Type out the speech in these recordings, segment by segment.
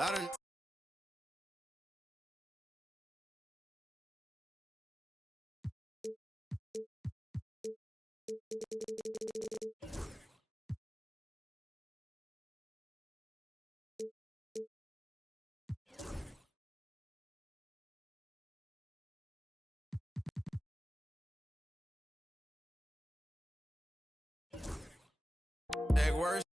I done worse.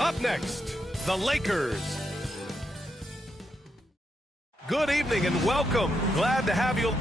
Up next, the Lakers. Good evening and welcome. Glad to have you.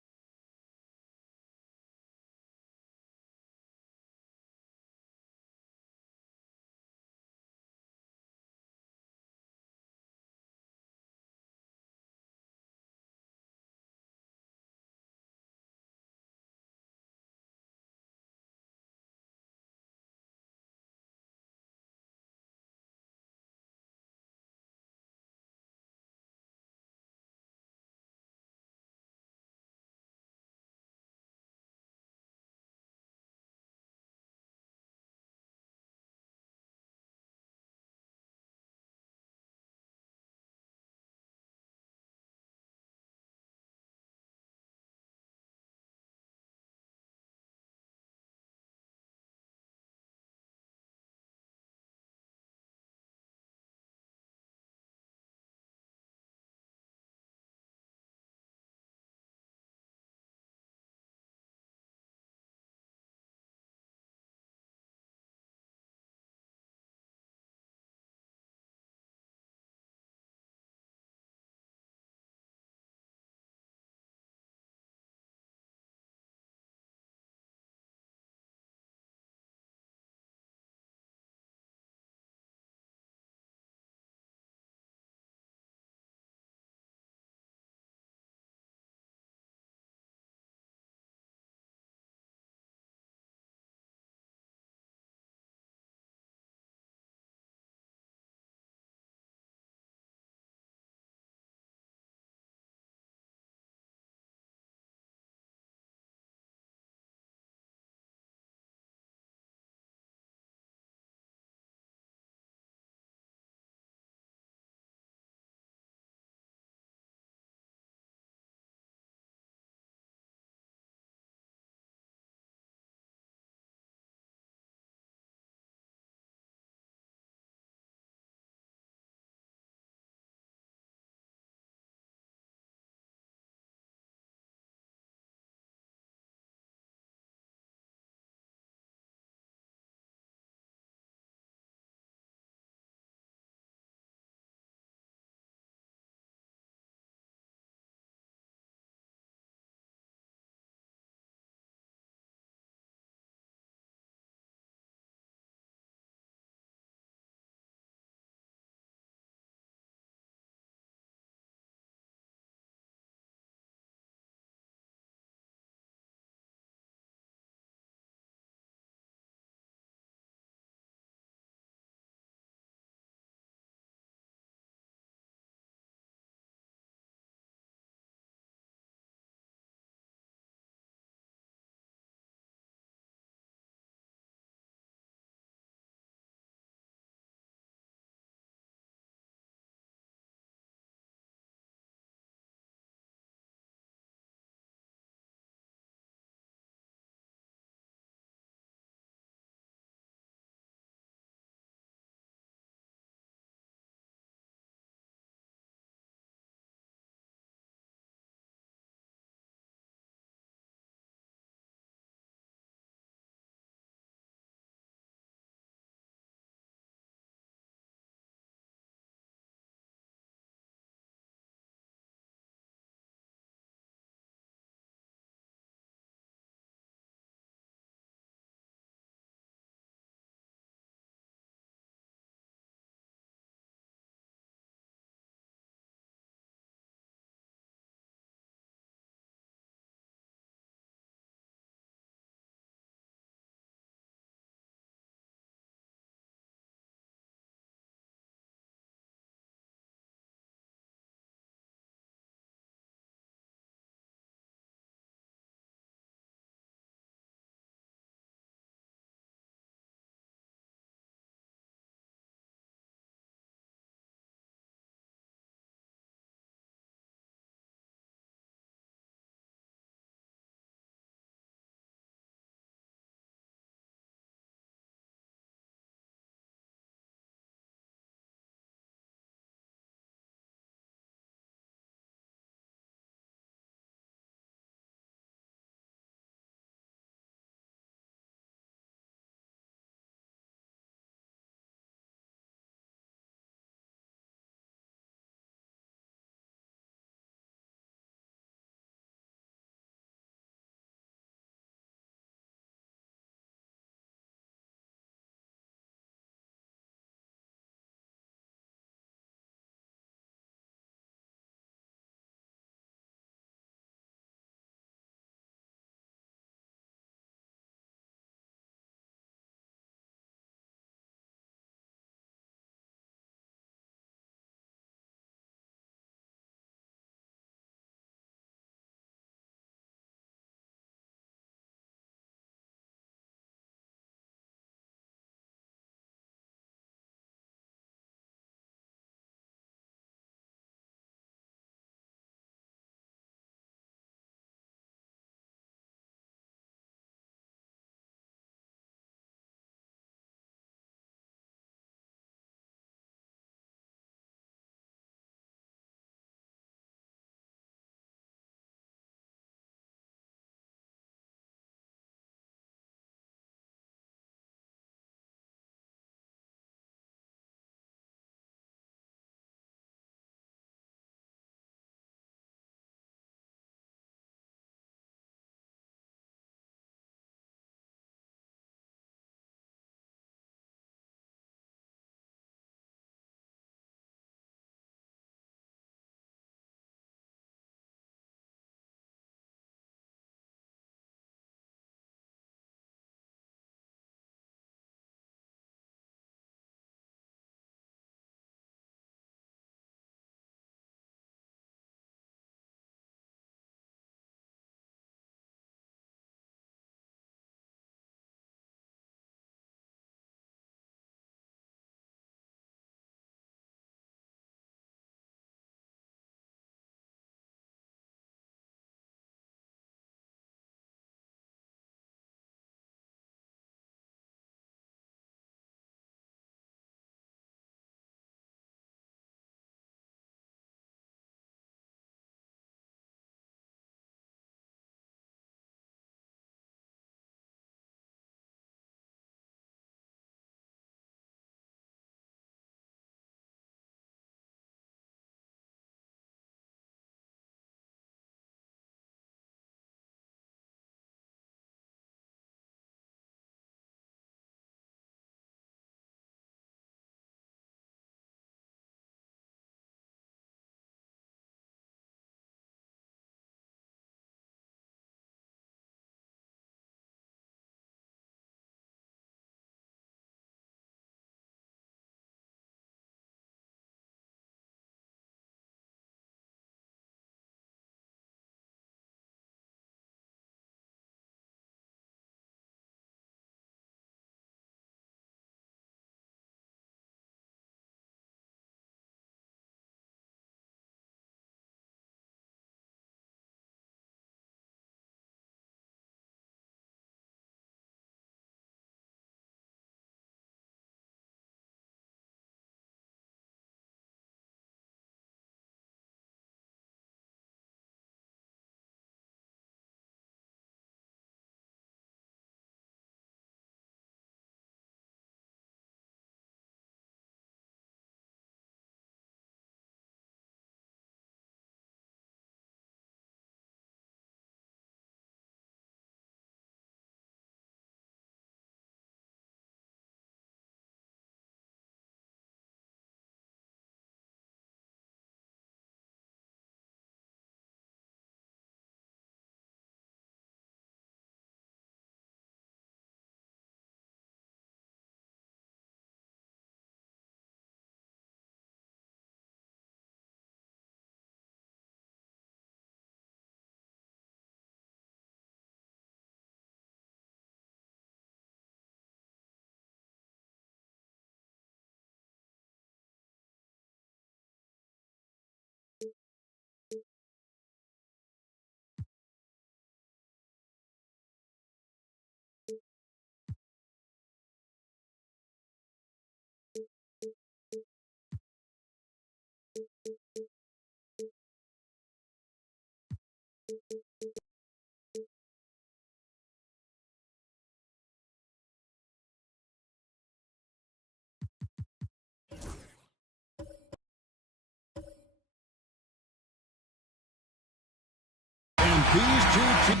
These two teams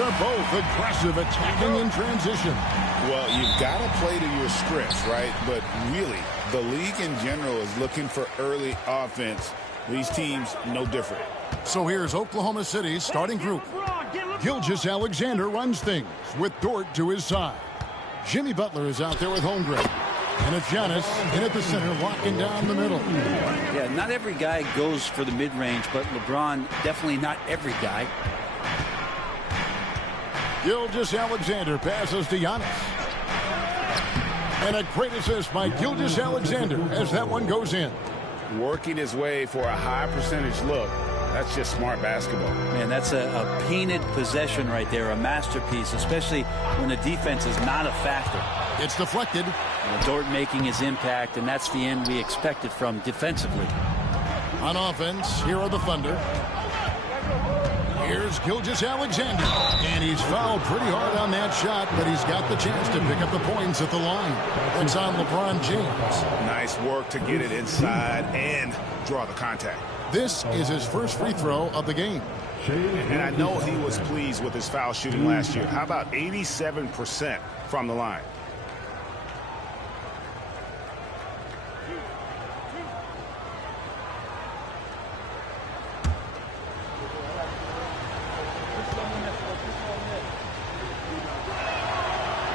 are both aggressive, attacking in transition. Well, you've got to play to your strengths, right? But really, the league in general is looking for early offense. These teams, no different. So here's Oklahoma City's starting group. Gilgeous-Alexander runs things with Dort to his side. Jimmy Butler is out there with Holmgren. And it's Giannis in at the center, locking down the middle. Yeah, not every guy goes for the mid-range, but LeBron, definitely not every guy. Gilgeous-Alexander passes to Giannis. And a great assist by Gilgeous-Alexander as that one goes in. Working his way for a high percentage look. That's just smart basketball. Man, that's a painted possession right there, a masterpiece, especially when the defense is not a factor. It's deflected. Dort making his impact, and that's the end we expected from defensively. On offense, here are the Thunder. Here's Gilgeous-Alexander. And he's fouled pretty hard on that shot, but he's got the chance to pick up the points at the line. It's on LeBron James. Nice work to get it inside and draw the contact. This is his first free throw of the game. And I know he was pleased with his foul shooting last year. How about 87% from the line?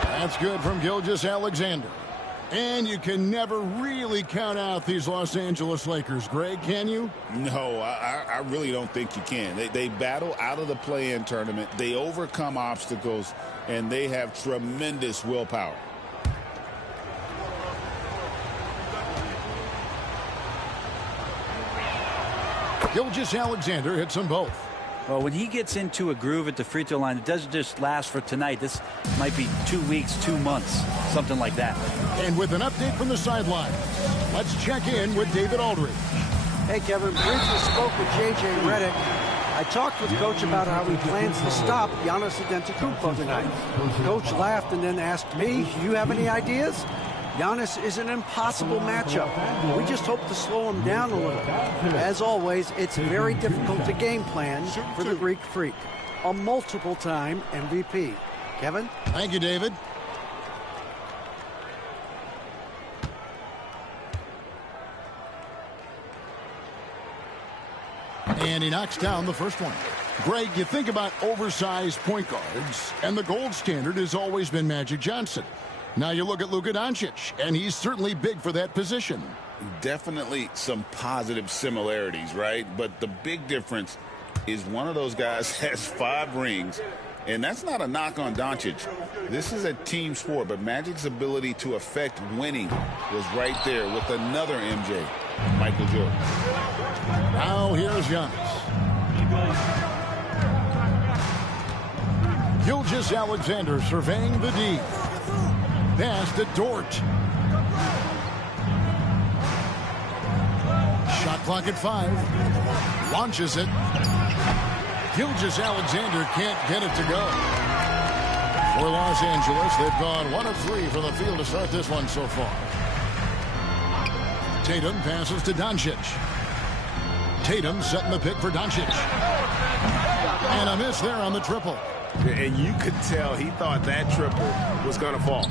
That's good from Gilgeous-Alexander. And you can never really count out these Los Angeles Lakers, Greg, can you? No, I really don't think you can. They battle out of the play-in tournament. They overcome obstacles, and they have tremendous willpower. Gilgeous-Alexander hits them both. Well, when he gets into a groove at the free throw line, it doesn't just last for tonight. This might be 2 weeks, 2 months, something like that. And with an update from the sideline, let's check in with David Aldridge. Hey, Kevin, briefly spoke with J.J. Redick. I talked with Coach about how he plans to stop Giannis Antetokounmpo tonight. Coach laughed and then asked me, do you have any ideas? Giannis is an impossible matchup. We just hope to slow him down a little. As always, it's very difficult to game plan for the Greek Freak, a multiple-time MVP. Kevin? Thank you, David. And he knocks down the first one. Greg, you think about oversized point guards, and the gold standard has always been Magic Johnson. Now you look at Luka Doncic, and he's certainly big for that position. Definitely some positive similarities, right? But the big difference is one of those guys has 5 rings, and that's not a knock on Doncic. This is a team sport, but Magic's ability to affect winning was right there with another MJ, Michael Jordan. Now here's Giannis. Gilgeous-Alexander surveying the D. Pass to Dort. Shot clock at 5. Launches it. Gilgeous-Alexander can't get it to go. For Los Angeles, they've gone 1 of 3 from the field to start this one so far. Tatum passes to Doncic. Tatum setting the pick for Doncic. And a miss there on the triple. And you could tell he thought that triple was going to fall.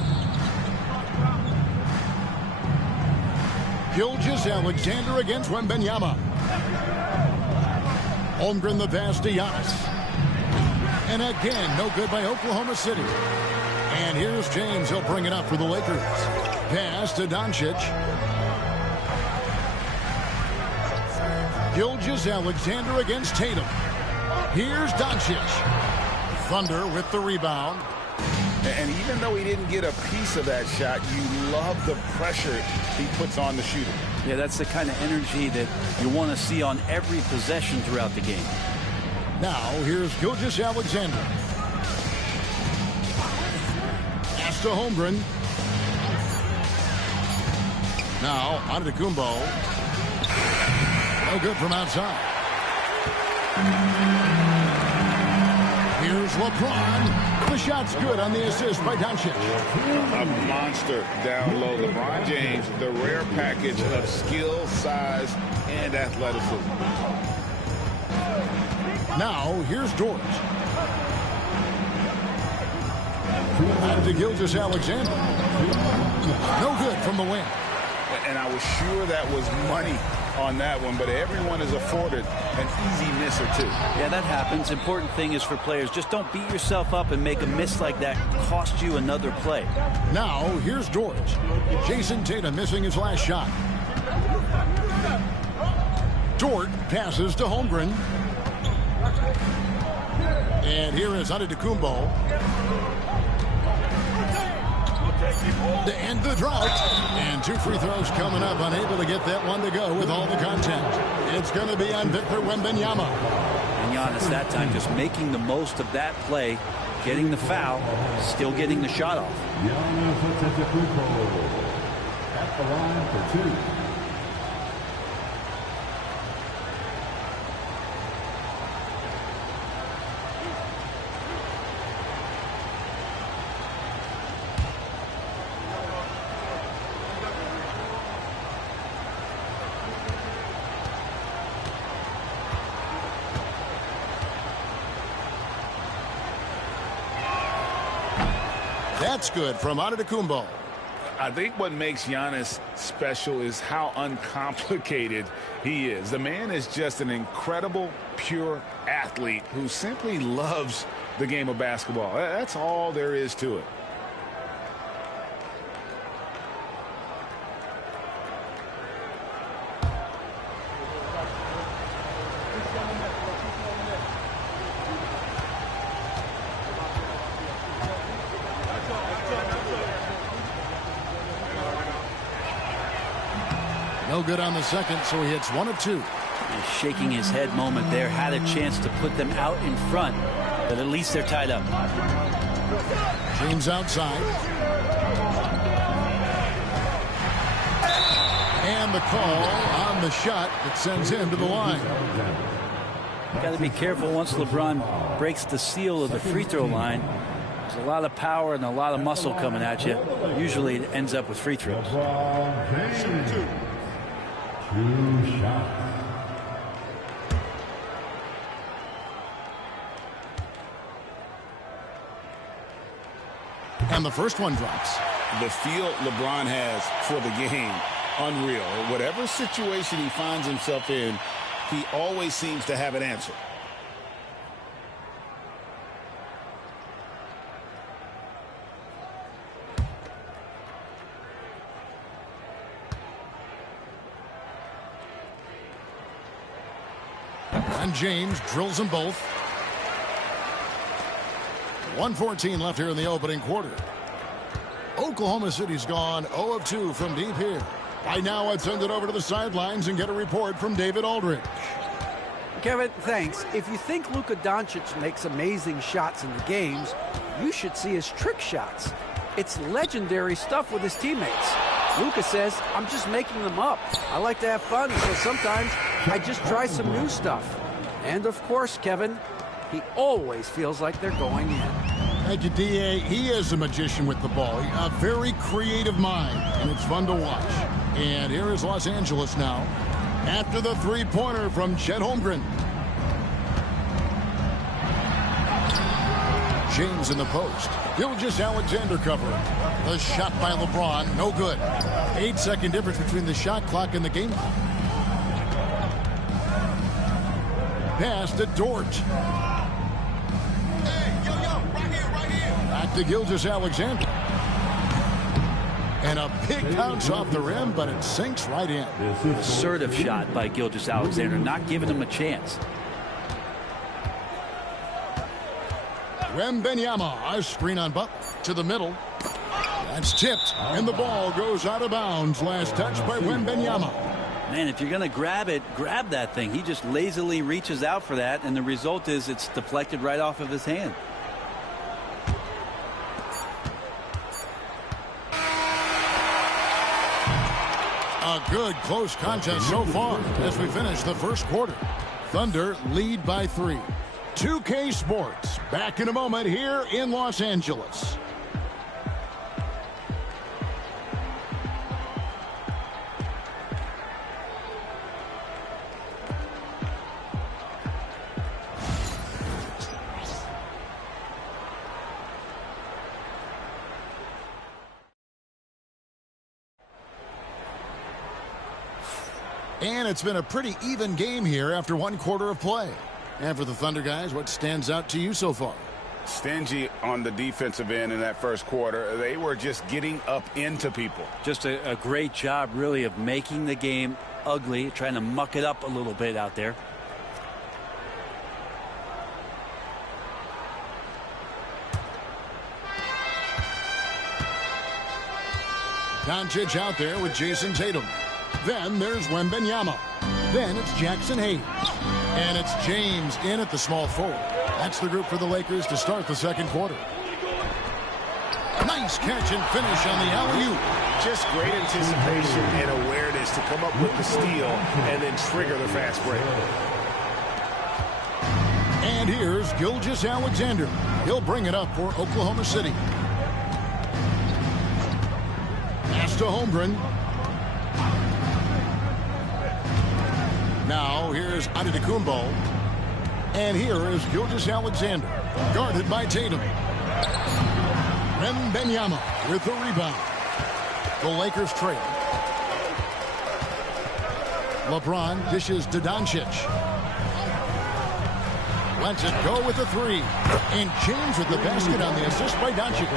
Gilgeous-Alexander against Wembanyama. Holmgren the pass to Giannis. And again, no good by Oklahoma City. And here's James. He'll bring it up for the Lakers. Pass to Doncic. Gilgeous-Alexander against Tatum. Here's Doncic. Thunder with the rebound. And even though he didn't get a piece of that shot, you love the pressure he puts on the shooter. Yeah, that's the kind of energy that you want to see on every possession throughout the game. Now, here's Gilgeous-Alexander. Pass to Holmgren. Now, Antetokounmpo. No good from outside. Here's LeBron. The shot's good on the assist by Doncic. A monster down low. LeBron James, the rare package of skill, size, and athleticism. Now, here's Dort. Back to Gilgeous-Alexander. No good from the wing. And I was sure that was money on that one, but everyone is afforded an easy miss or two. Yeah, that happens. Important thing is for players, just don't beat yourself up and make a miss like that cost you another play. Now, here's Dort. Jason Tatum missing his last shot. Dort passes to Holmgren. And here is Antetokounmpo. To end the drought. And 2 free throws coming up. Unable to get that one to go with all the contact. It's going to be on Victor Wembanyama. And Giannis that time just making the most of that play, getting the foul, still getting the shot off. Giannis Antetokounmpo at the line for 2. That's good from Antetokounmpo. I think what makes Giannis special is how uncomplicated he is. The man is just an incredible, pure athlete who simply loves the game of basketball. That's all there is to it. No good on the second, so he hits 1 of 2. And shaking his head moment there. Had a chance to put them out in front, but at least they're tied up. James outside. And the call on the shot that sends him to the line. Got to be careful once LeBron breaks the seal of the free throw line. There's a lot of power and a lot of muscle coming at you. Usually it ends up with free throws. 2 shots. And the first one drops. The feel LeBron has for the game, unreal. Whatever situation he finds himself in, he always seems to have an answer. And James drills them both. 1:14 left here in the opening quarter. Oklahoma City's gone 0 of 2 from deep here. Right now, let's send it over to the sidelines and get a report from David Aldridge. Kevin, thanks. If you think Luka Doncic makes amazing shots in the games, you should see his trick shots. It's legendary stuff with his teammates. Luka says, I'm just making them up. I like to have fun, so sometimes I just try some new stuff. And of course, Kevin, he always feels like they're going in. Thank you, D.A. He is a magician with the ball. A very creative mind, and it's fun to watch. And here is Los Angeles now. After the three-pointer from Chet Holmgren. James in the post. Gilgeous-Alexander covering. The shot by LeBron, no good. 8-second difference between the shot clock and the game clock. Pass to Dort. Back to Gilgeous-Alexander. And a big bounce off the rim, but it sinks right in. Assertive shot by Gilgeous-Alexander, not giving him a chance. Wembanyama, a screen on Butler to the middle. That's tipped, and the ball goes out of bounds. Last touch by Wembanyama. Man, if you're going to grab it, grab that thing. He just lazily reaches out for that, and the result is it's deflected right off of his hand. A good close contest so far as we finish the first quarter. Thunder lead by 3. 2K Sports, back in a moment here in Los Angeles. And it's been a pretty even game here after one quarter of play. And for the Thunder guys, what stands out to you so far? Stingy on the defensive end in that first quarter. They were just getting up into people. Just a great job, really, of making the game ugly, trying to muck it up a little bit out there. Doncic out there with Jason Tatum. Then there's Wembanyama. Then it's Jackson Hayes. And it's James in at the small forward. That's the group for the Lakers to start the second quarter. Nice catch and finish on the alley-oop. Just great anticipation and awareness to come up with the steal and then trigger the fast break. And here's Gilgeous-Alexander. He'll bring it up for Oklahoma City. Pass to Holmgren. Now here's Antetokounmpo. And here is Gilgeous-Alexander, guarded by Tatum. Wembanyama with the rebound. The Lakers trail. LeBron dishes to Doncic. Lets it go with a three. And James with the basket on the assist by Doncic.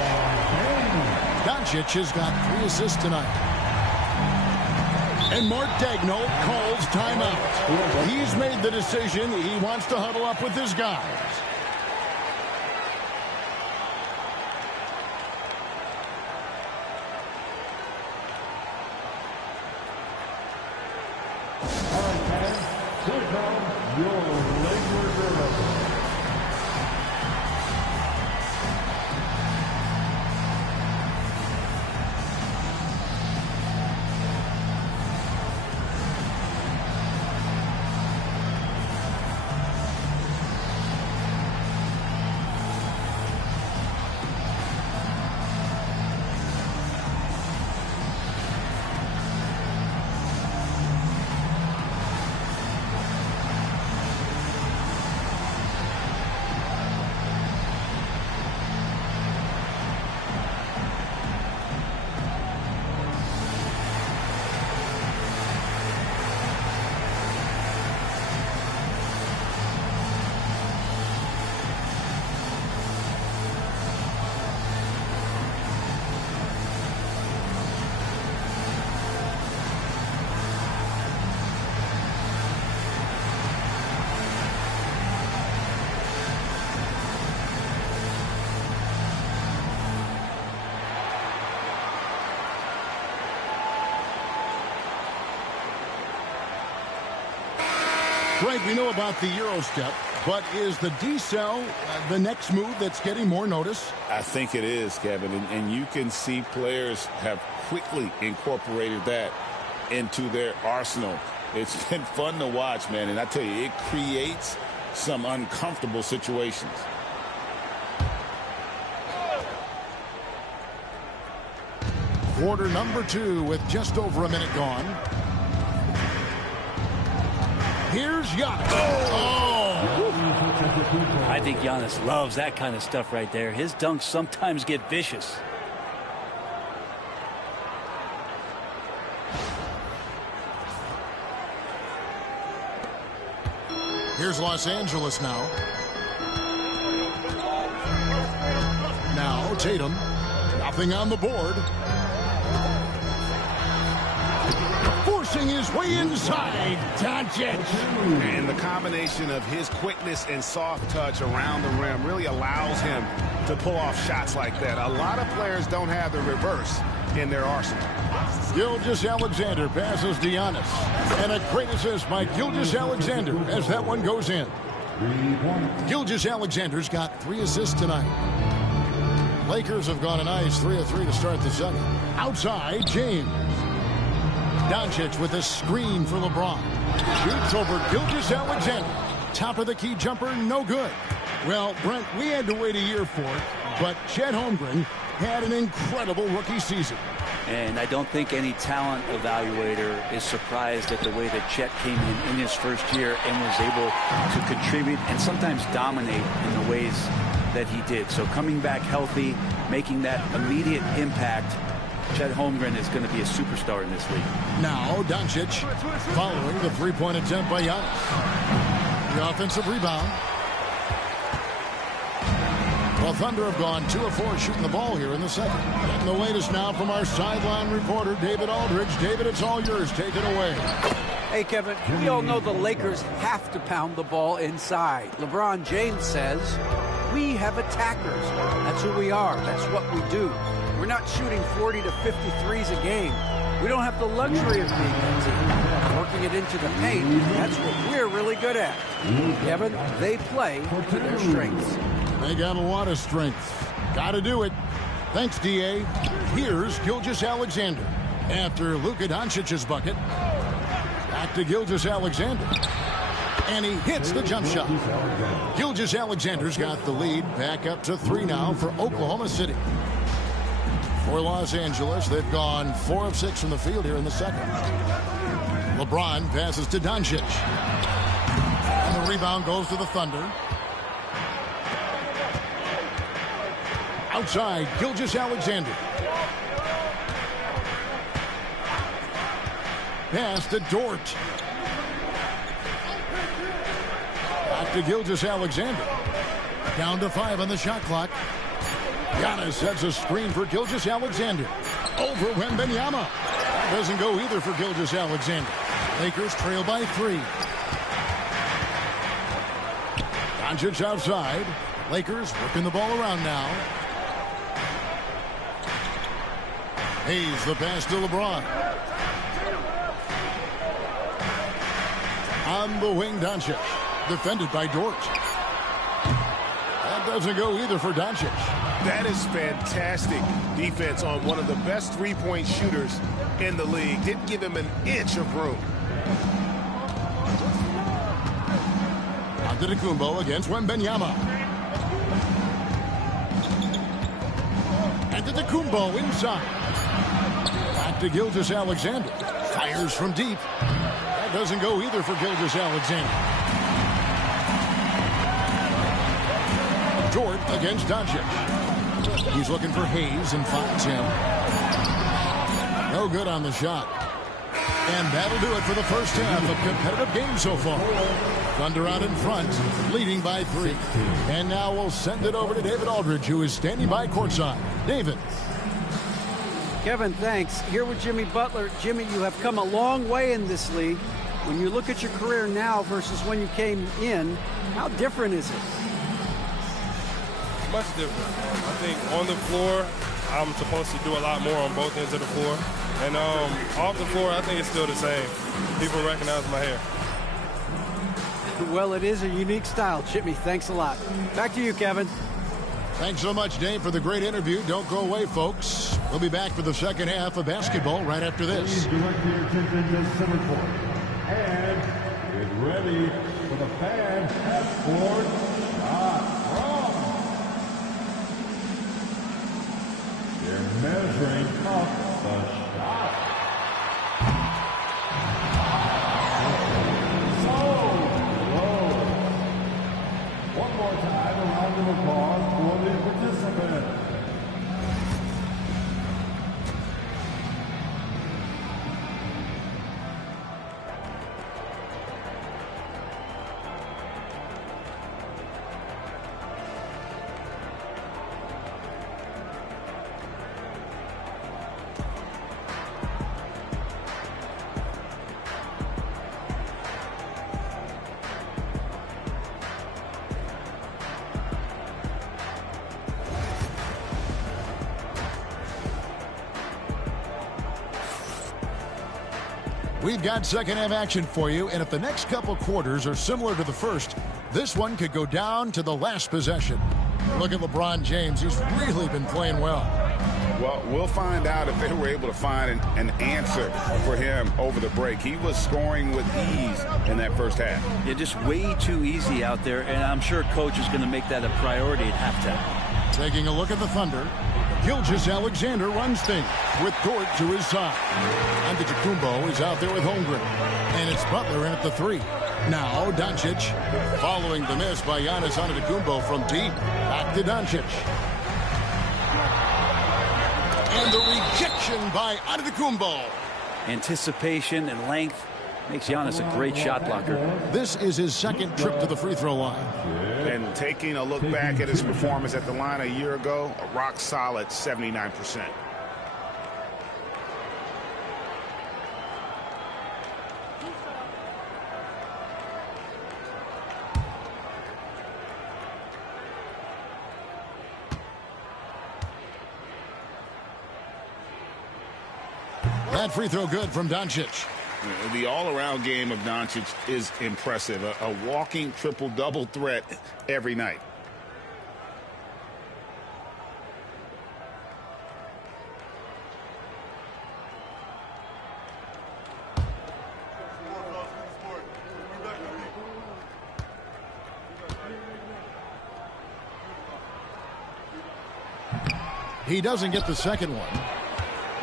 Doncic has got 3 assists tonight. And Mark Daigneault calls timeout. He's made the decision. He wants to huddle up with his guys. All right, fans, here comes your Lakers rhythm. Greg, we know about the Euro step, but is the decel the next move that's getting more notice? I think it is, Kevin, and you can see players have quickly incorporated that into their arsenal. It's been fun to watch, man, and I tell you, it creates some uncomfortable situations. Quarter number 2 with just over a minute gone. Here's Giannis. Oh! I think Giannis loves that kind of stuff right there. His dunks sometimes get vicious. Here's Los Angeles now. Now Tatum. Nothing on the board. Forcing his way inside. Doncic. And the combination of his quickness and soft touch around the rim really allows him to pull off shots like that. A lot of players don't have the reverse in their arsenal. Gilgeous-Alexander passes to Giannis. And a great assist by Gilgeous-Alexander as that one goes in. Gilgeous-Alexander's got 3 assists tonight. Lakers have gone a nice 3 of 3 to start the second. Outside, James. Doncic with a screen for LeBron. Shoots over Gilgeous-Alexander. Top of the key jumper, no good. Well, Brent, we had to wait a year for it, but Chet Holmgren had an incredible rookie season. And I don't think any talent evaluator is surprised at the way that Chet came in his first year and was able to contribute and sometimes dominate in the ways that he did. So coming back healthy, making that immediate impact, Chet Holmgren is going to be a superstar in this league. Now Doncic following the three-point attempt by Giannis. The offensive rebound. Well, Thunder have gone 2 of 4 shooting the ball here in the second. Getting the latest now from our sideline reporter, David Aldridge. David, it's all yours. Take it away. Hey, Kevin, we all know the Lakers have to pound the ball inside. LeBron James says, we have attackers. That's who we are. That's what we do. We're not shooting 40 to 53s a game. We don't have the luxury of being that team. Working it into the paint, that's what we're really good at. Kevin, they play to their strengths. They got a lot of strength. Got to do it. Thanks, D.A. Here's Gilgeous-Alexander. After Luka Doncic's bucket, back to Gilgeous-Alexander. And he hits the jump shot. Gilgeous-Alexander's got the lead. Back up to 3 now for Oklahoma City. For Los Angeles, they've gone 4 of 6 from the field here in the second. LeBron passes to Doncic. And the rebound goes to the Thunder. Outside, Gilgeous-Alexander. Pass to Dort. Back to Gilgeous-Alexander. Down to 5 on the shot clock. Giannis sets a screen for Gilgeous-Alexander. Over Wembanyama. That doesn't go either for Gilgeous-Alexander. Lakers trail by 3. Doncic outside. Lakers working the ball around now. Hayes the pass to LeBron. On the wing, Doncic. Defended by Dort. That doesn't go either for Doncic. That is fantastic defense on one of the best three-point shooters in the league. Didn't give him an inch of room. Antetokounmpo against Wembanyama. Antetokounmpo inside. Back to Gilgeous-Alexander. Fires from deep. That doesn't go either for Gilgeous-Alexander. Dort against Doncic. He's looking for Hayes and finds him. No good on the shot. And that'll do it for the first half of competitive game so far. Thunder out in front, leading by 3. And now we'll send it over to David Aldridge, who is standing by courtside. David. Kevin, thanks. Here with Jimmy Butler. Jimmy, you have come a long way in this league. When you look at your career now versus when you came in, how different is it? Much different. I think on the floor, I'm supposed to do a lot more on both ends of the floor. And off the floor, I think it's still the same. People recognize my hair. Well, it is a unique style, Jimmy. Thanks a lot. Back to you, Kevin. Thanks so much, Dave, for the great interview. Don't go away, folks. We'll be back for the second half of basketball right after this. Direct your attention to center court. And get ready for the fan half-court shot. They're measuring up the shot. So low. One more time, a round of applause for the participants. We've got second half action for you, and if the next couple quarters are similar to the first, this one could go down to the last possession. Look at LeBron James. He's really been playing well. Well, we'll find out if they were able to find an answer for him over the break. He was scoring with ease in that first half. Yeah, just way too easy out there, and I'm sure coach is going to make that a priority at halftime. Taking a look at the Thunder, Gilgeous-Alexander runs things with Dort to his side. Antetokounmpo is out there with Holmgren, and it's Butler in at the 3. Now Doncic, following the miss by Giannis Antetokounmpo from deep. Back to Doncic. And the rejection by Antetokounmpo. Anticipation and length makes Giannis a great shot blocker. This is his second trip to the free throw line. And taking a look back at his performance at the line a year ago, a rock solid 79%. That free throw good from Doncic. The all-around game of Doncic is impressive. A walking triple-double threat every night. He doesn't get the second one.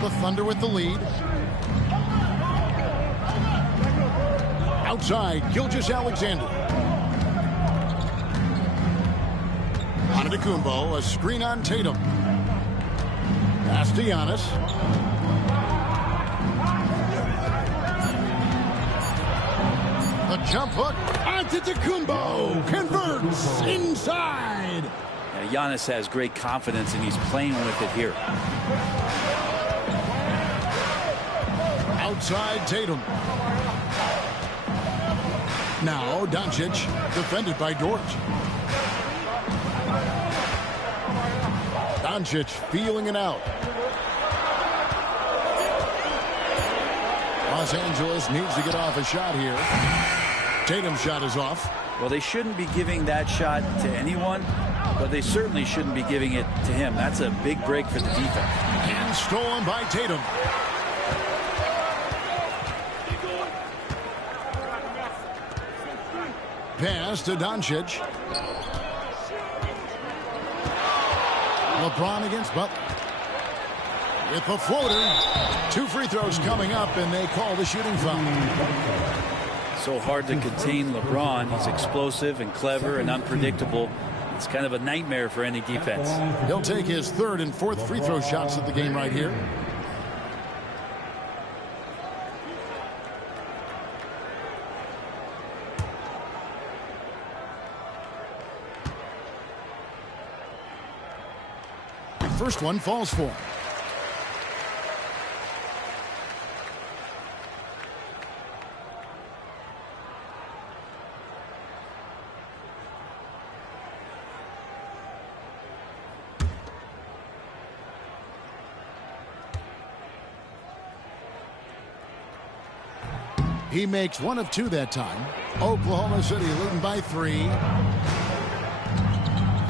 The Thunder with the lead. Outside, Gilgeous-Alexander. Antetokounmpo, a screen on Tatum. Pass to Giannis. A jump hook. Antetokounmpo converts inside. Now, Giannis has great confidence, and he's playing with it here. Outside Tatum. Now Doncic, defended by Dort. Doncic feeling it out. Los Angeles needs to get off a shot here. Tatum's shot is off. Well, they shouldn't be giving that shot to anyone, but they certainly shouldn't be giving it to him. That's a big break for the defense. And stolen by Tatum. Pass to Doncic. LeBron against Butler. With the floater. 2 free throws coming up, and they call the shooting foul. So hard to contain LeBron. He's explosive and clever and unpredictable. It's kind of a nightmare for any defense. He'll take his 3rd and 4th free throw shots of the game right here. First one falls for him. He makes 1 of 2 that time. Oklahoma City leading by 3.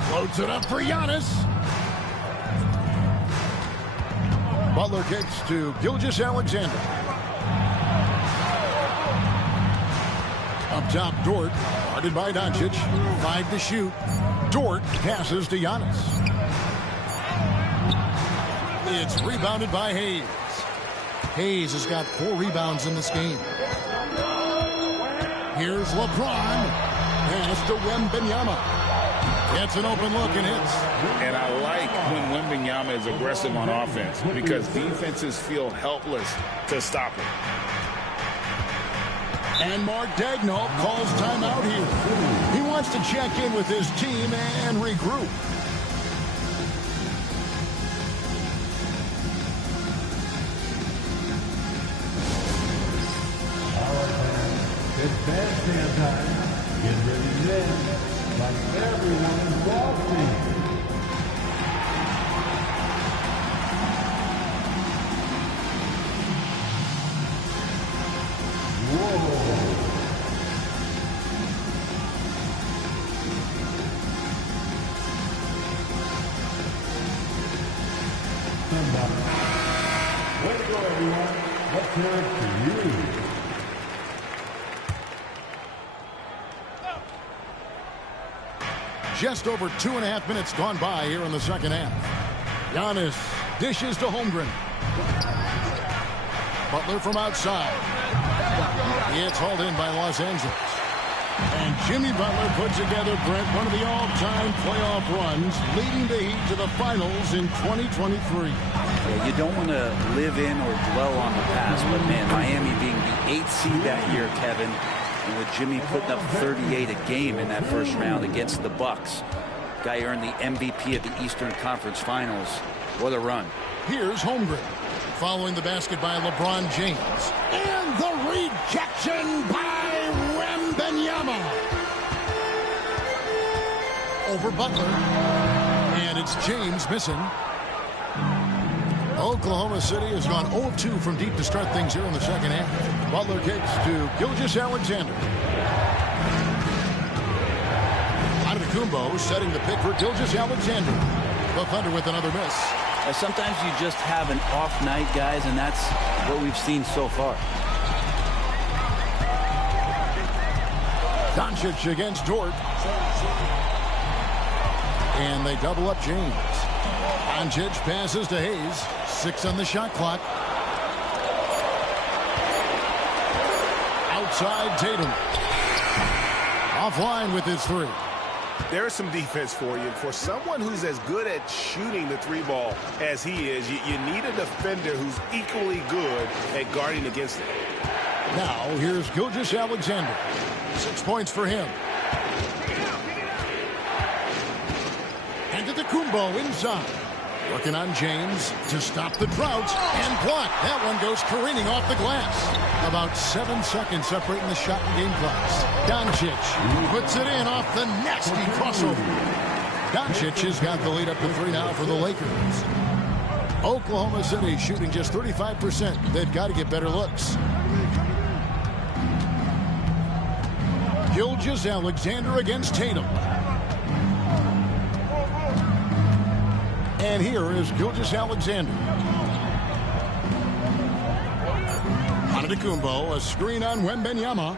Floats it up for Giannis. Butler kicks to Gilgeous-Alexander. Up top, Dort, guarded by Doncic. 5 to shoot. Dort passes to Giannis. It's rebounded by Hayes. Hayes has got 4 rebounds in this game. Here's LeBron. Pass to Wembanyama. Gets an open look and hits. And I like when Wembanyama is aggressive on offense because defenses feel helpless to stop him. And Mark Daigneault calls timeout here. He wants to check in with his team and regroup. It's bandstand time. Get ready to dance like everyone is walking. Whoa. Way to go, everyone. Let's hear it for you. Just over 2.5 minutes gone by here in the second half. Giannis dishes to Holmgren. Butler from outside. It's hauled in by Los Angeles. And Jimmy Butler puts together, Brent, one of the all-time playoff runs, leading the Heat to the finals in 2023. Yeah, you don't want to live in or dwell on the past, but man, Miami being the 8th seed that year, Kevin, and with Jimmy putting up 38 a game in that first round against the Bucks. Guy earned the MVP of the Eastern Conference Finals. What a run. Here's Holmgren. Following the basket by LeBron James. And the rejection by Wembanyama. Over Butler. And it's James missing. Oklahoma City has gone 0-2 from deep to start things here in the second half. Butler kicks to Gilgeous-Alexander. Antetokounmpo setting the pick for Gilgeous-Alexander. The Thunder with another miss. Sometimes you just have an off night, guys, and that's what we've seen so far. Doncic against Dort. And they double up James. Doncic passes to Hayes. 6 on the shot clock. Outside Tatum. Offline with his 3. There's some defense for you. For someone who's as good at shooting the 3 ball as he is, you need a defender who's equally good at guarding against it. Now, here's Gilgeous-Alexander. 6 points for him. Antetokounmpo inside. Working on James to stop the drought and block. That one goes careening off the glass. About 7 seconds separating the shot and game clocks. Doncic puts it in off the nasty crossover. Doncic has got the lead up to 3 now for the Lakers. Oklahoma City shooting just 35%. They've got to get better looks. Gilgeous-Alexander against Tatum. And here is Gilgeous-Alexander. Antetokounmpo, a screen on Wembanyama.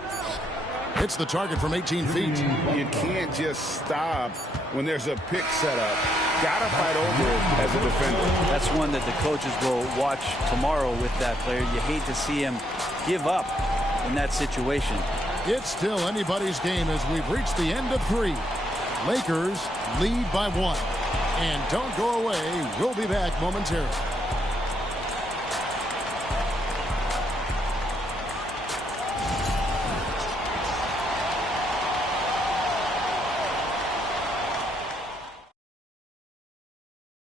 Hits the target from 18 feet. You can't just stop when there's a pick set up. Gotta fight over it as a defender. That's one that the coaches will watch tomorrow with that player. You hate to see him give up in that situation. It's still anybody's game as we've reached the end of 3. Lakers lead by 1. And don't go away. We'll be back momentarily.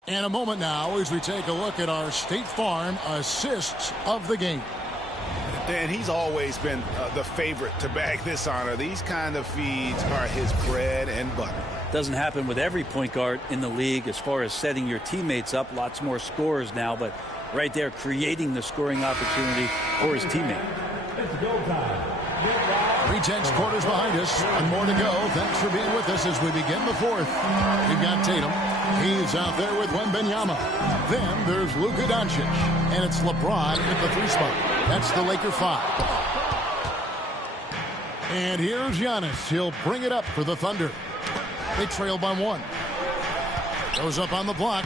And a moment now as we take a look at our State Farm assists of the game. And he's always been the favorite to bag this honor. These kind of feeds are his bread and butter. Doesn't happen with every point guard in the league as far as setting your teammates up. Lots more scorers now, but right there creating the scoring opportunity for his teammate. It's go time. 3/10 quarters behind us and more to go. Thanks for being with us as we begin the 4th. We've got Tatum. He's out there with Wembanyama. Then there's Luka Doncic. And it's LeBron at the 3 spot. That's the Laker 5. And here's Giannis. He'll bring it up for the Thunder. They trail by 1. Goes up on the block.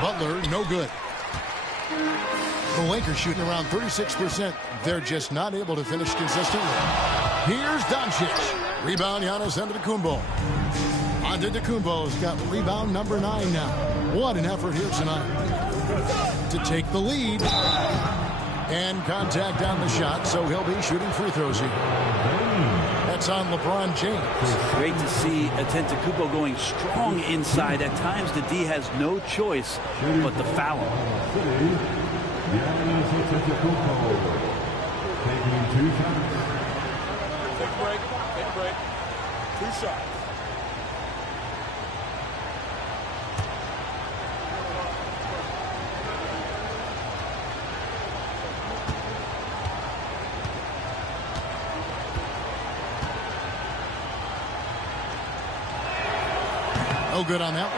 Butler, no good. The Lakers shooting around 36%. They're just not able to finish consistently. Here's Doncic. Rebound Giannis Antetokounmpo. Antetokounmpo's got rebound number 9 now. What an effort here tonight to take the lead. And contact on the shot, so he'll be shooting free throws here. That's on LeBron James. Great to see Antetokounmpo going strong inside. At times, the D has no choice but to foul him. Giannis Antetokounmpo taking 2 shots. Take a break. Take a break. 2 shots. No good on that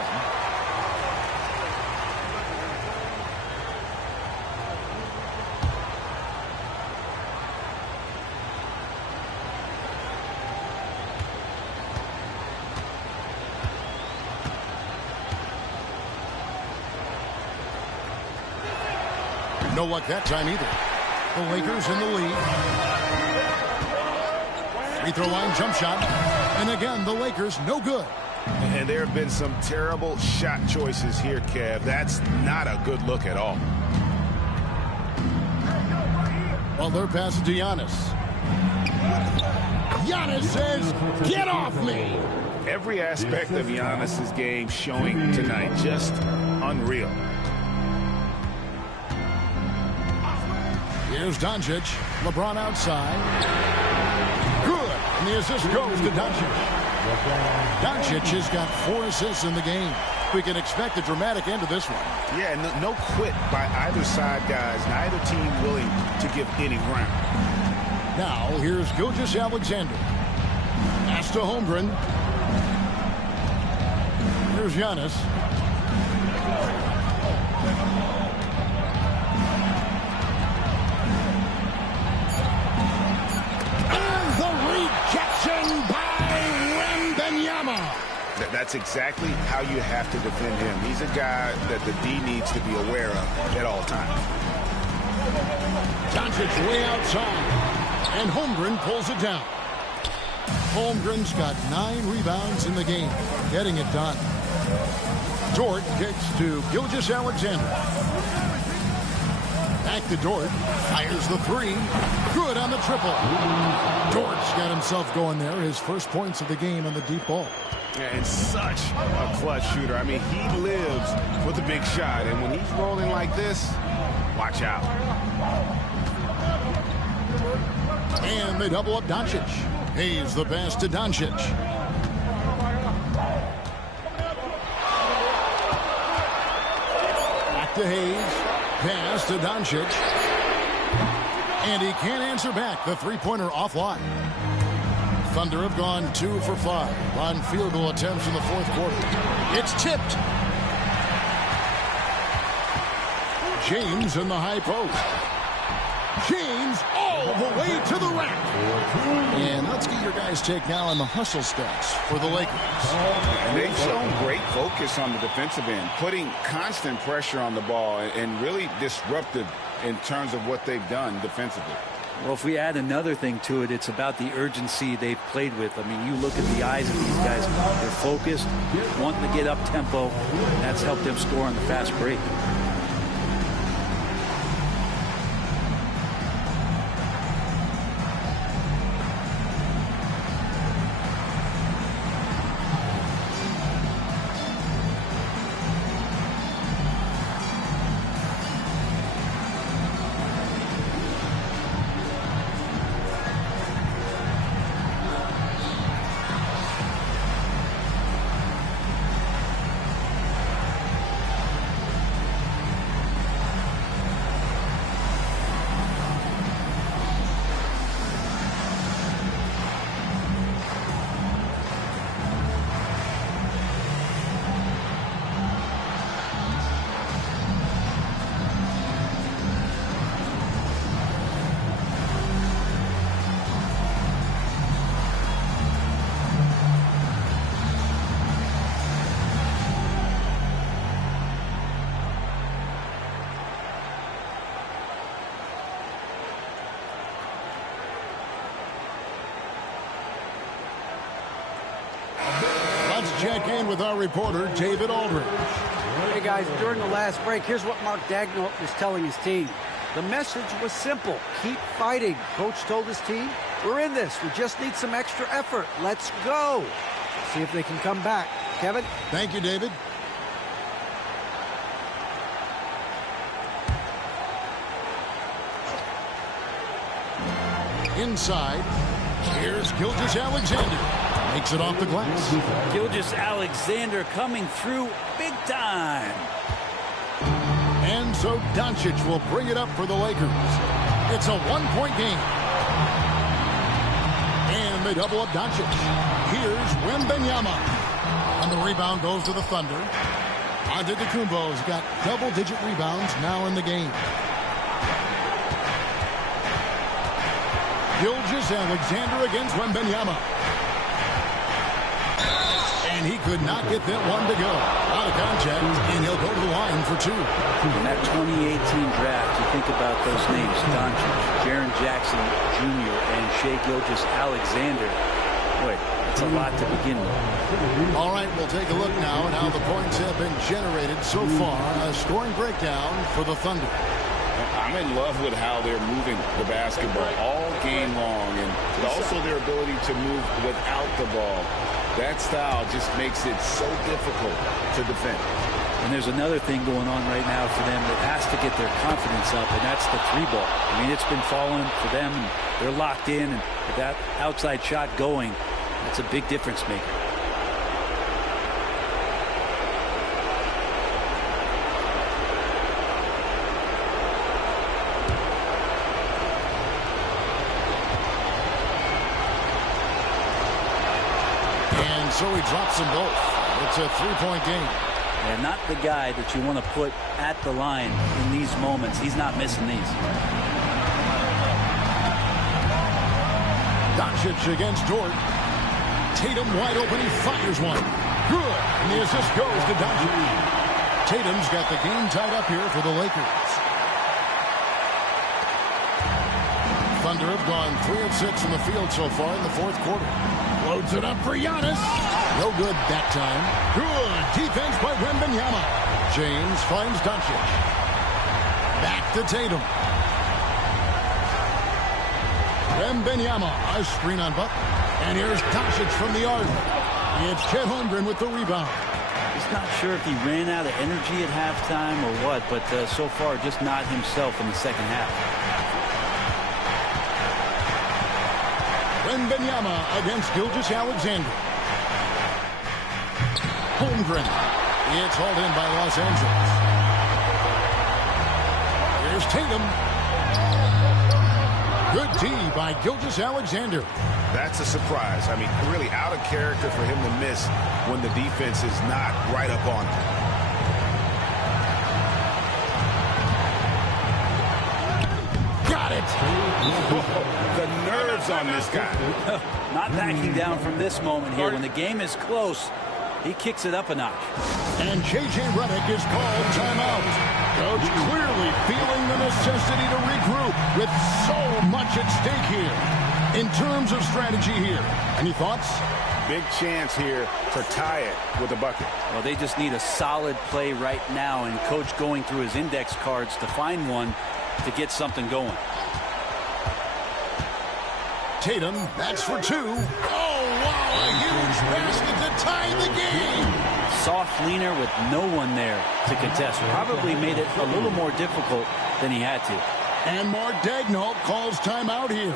No luck that time either. The Lakers in the lead. Free throw line jump shot. And again, the Lakers no good. And there have been some terrible shot choices here, Kev. That's not a good look at all. Well, their pass to Giannis. Giannis says, get off me. Every aspect of Giannis' game showing tonight. Just unreal. Here's Doncic. LeBron outside. Good. And the assist goes to Doncic. Doncic has got 4 assists in the game. We can expect a dramatic end to this one. Yeah, no quit by either side, guys. Neither team willing to give any ground. Now, here's Gilgeous-Alexander. Pass to Holmgren. Here's Giannis. And the rejection by Wembanyama. That's exactly how you have to defend him. He's a guy that the D needs to be aware of at all times. Doncic way outside. And Holmgren pulls it down. Holmgren's got 9 rebounds in the game, getting it done. Dort kicks to Gilgeous-Alexander. Back to Dort. Fires the 3. Good on the triple. Dort's got himself going there. His first points of the game on the deep ball. And such a clutch shooter. I mean, he lives for the big shot. And when he's rolling like this, watch out. And they double up Doncic. Hayes the pass to Doncic. Back to Hayes. Pass to Doncic. And he can't answer back. The three-pointer offline. Thunder have gone 2 for 5 on field goal attempts in the fourth quarter. It's tipped. James in the high post. James all the way to the rack. And let's get your guys' take now on the hustle stats for the Lakers. And they've shown great focus on the defensive end, putting constant pressure on the ball and really disruptive in terms of what they've done defensively. Well, if we add another thing to it, it's about the urgency they've played with. I mean, you look at the eyes of these guys. They're focused, wanting to get up tempo. That's helped them score on the fast break. Check in with our reporter, David Aldridge. Hey, guys, during the last break, here's what Mark Daigneault was telling his team. The message was simple. Keep fighting. Coach told his team, we're in this. We just need some extra effort. Let's go. See if they can come back. Kevin? Thank you, David. Inside, here's Gilgeous-Alexander. Makes it off the glass. Gilgeous-Alexander coming through big time. And so Doncic will bring it up for the Lakers. It's a one-point game. And they double up Doncic. Here's Wembanyama. And the rebound goes to the Thunder. Antetokounmpo's got double-digit rebounds now in the game. Gilgeous-Alexander against Wembanyama. And he could not get that one to go. Out of contact, and he'll go to the line for 2. In that 2018 draft, you think about those names, Doncic, Jaren Jackson Jr., and Shai Gilgeous-Alexander. Boy, that's a lot to begin with. All right, we'll take a look now at how the points have been generated so far. A scoring breakdown for the Thunder. I'm in love with how they're moving the basketball all game long, and also their ability to move without the ball. That style just makes it so difficult to defend. And there's another thing going on right now for them that has to get their confidence up, and that's the 3-ball. I mean, it's been falling for them, and they're locked in, and with that outside shot going, that's a big difference maker. And so he drops them both. It's a 3-point game. And not the guy that you want to put at the line in these moments. He's not missing these. Doncic against Dort. Tatum wide open. He fires one. Good. And the assist goes to Doncic. Tatum's got the game tied up here for the Lakers. Thunder have gone 3 of 6 from the field so far in the fourth quarter. Loads it up for Giannis. No good that time. Good defense by Wembanyama. James finds Doncic. Back to Tatum. Wembanyama, a screen on Butler. And here's Doncic from the arc. It's Chet Holmgren with the rebound. He's not sure if he ran out of energy at halftime or what, but so far just not himself in the second half. Wembanyama against Gilgeous-Alexander. Holmgren. It's hauled in by Los Angeles. Here's Tatum. Good D by Gilgeous-Alexander. That's a surprise. I mean, really out of character for him to miss when the defense is not right up on him. Got it. The nerves on this guy. Not backing down from this moment here. When the game is close, he kicks it up a notch. And J.J. Redick is called timeout. Coach clearly feeling the necessity to regroup with so much at stake here. In terms of strategy here, any thoughts? Big chance here to tie it with a bucket. Well, they just need a solid play right now, and Coach going through his index cards to find one to get something going. Tatum, that's for 2. Oh, wow, a huge basket to tie the game. Soft leaner with no one there to contest. Probably made it a little more difficult than he had to. And Mark Daigneault calls timeout here.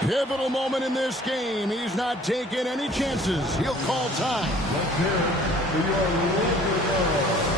Pivotal moment in this game. He's not taking any chances. He'll call time. Let's hear it for your Lakers girls.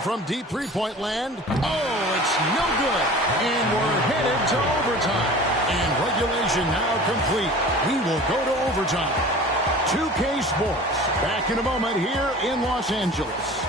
From deep three-point land. Oh, it's no good. And we're headed to overtime. And regulation now complete. We will go to overtime. 2K Sports, back in a moment here in Los Angeles.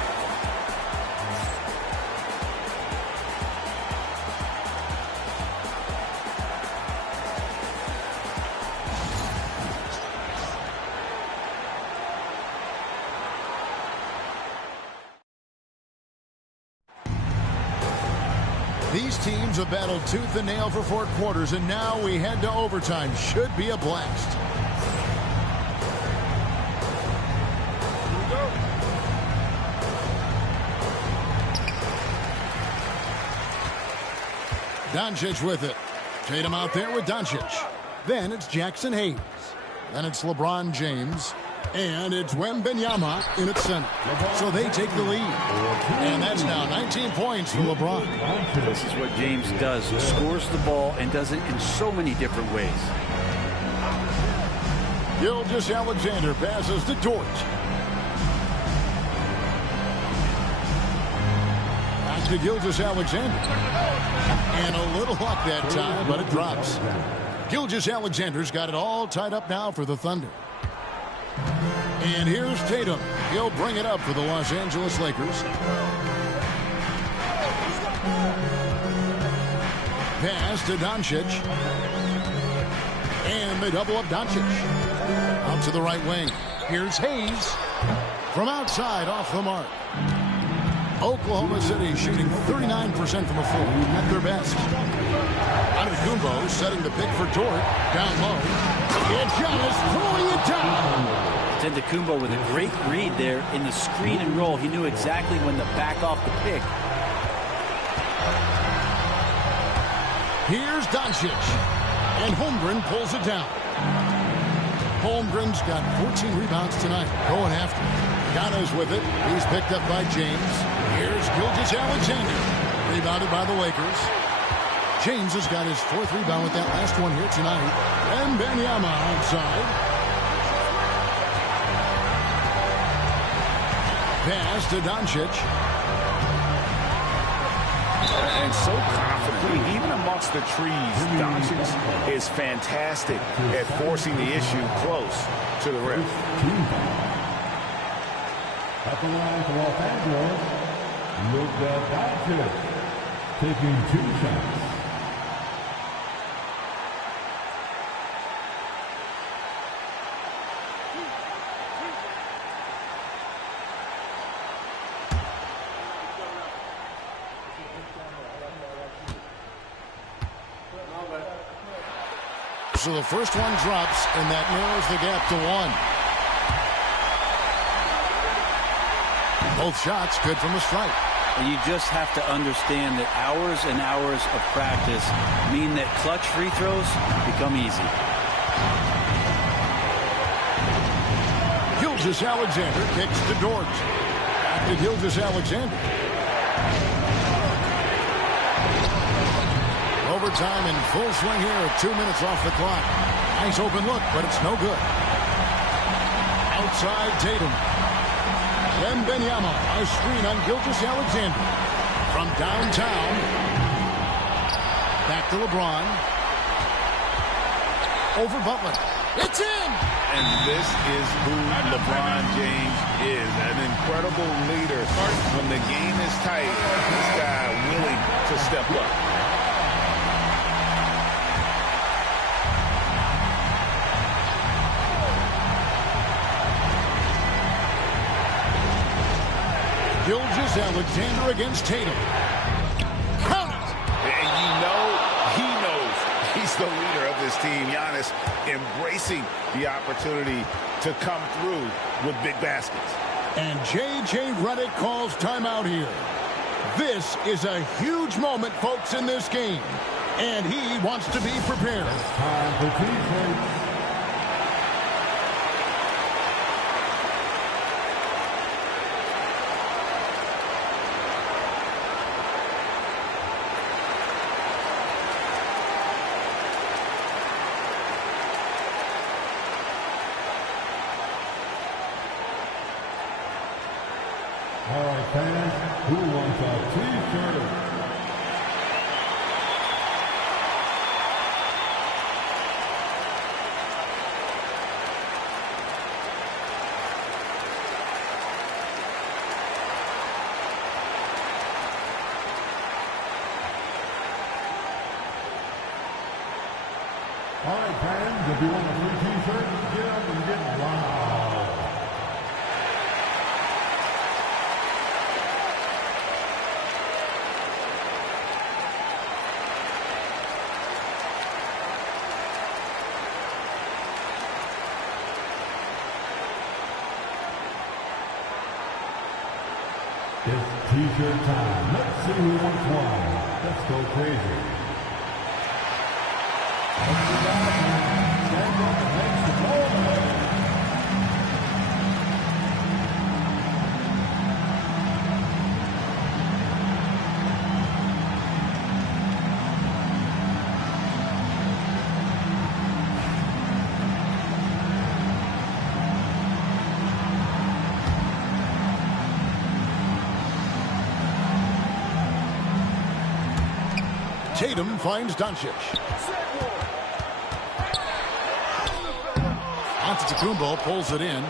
These teams have battled tooth and nail for 4 quarters, and now we head to overtime. Should be a blast. Doncic with it. Tatum out there with Doncic. Then it's Jackson Hayes. Then it's LeBron James. And it's Wembanyama in its center. So they take the lead. And that's now 19 points for LeBron. This is what James does. Scores the ball and does it in so many different ways. Gilgeous-Alexander passes to Dort. Back to Gilgeous-Alexander. And a little luck that time, but it drops. Gilgeous-Alexander's got it all tied up now for the Thunder. And here's Tatum. He'll bring it up for the Los Angeles Lakers. Pass to Doncic. And they double up Doncic. Out to the right wing. Here's Hayes. From outside, off the mark. Oklahoma City shooting 39% from the floor at their best. Antetokounmpo setting the pick for Dort. Down low. And Giannis throwing it down. Antetokounmpo with a great read there in the screen and roll. He knew exactly when to back off the pick. Here's Doncic. And Holmgren pulls it down. Holmgren's got 14 rebounds tonight. Going after it. Giannis with it. He's picked up by James. Here's Gilgeous-Alexander. Rebounded by the Lakers. James has got his 4th rebound with that last one here tonight. And Wembanyama outside. Pass to Doncic. And so confident, even amongst the trees, Doncic is fantastic at forcing the issue close to the rim. At the line for Los Angeles, Luka Doncic taking 2 shots. So the first one drops, and that narrows the gap to 1. Both shots good from the strike. And you just have to understand that hours and hours of practice mean that clutch free throws become easy. Gilgeous-Alexander kicks to Dort. Back to Gilgeous-Alexander. Overtime in full swing here at 2 minutes off the clock. Nice open look, but it's no good. Outside Tatum. Wembanyama, a screen on Gilgeous-Alexander. From downtown. Back to LeBron. Over Butler. It's in! And this is who LeBron James is. An incredible leader. When the game is tight, this guy willing to step up. Gilgeous-Alexander against Tatum. Count it! And you know he knows he's the leader of this team. Giannis embracing the opportunity to come through with big baskets. And J.J. Redick calls timeout here. This is a huge moment, folks, in this game. And he wants to be prepared. Time for TJ. All right, fans, who wants a T-shirt? All right, fans, if you want a free t-shirt, get up and get loud. It's t-shirt time. Let's see who wants one. Let's go crazy. Stand up and make some noise. Tatum finds Doncic. Antetokounmpo pulls it in,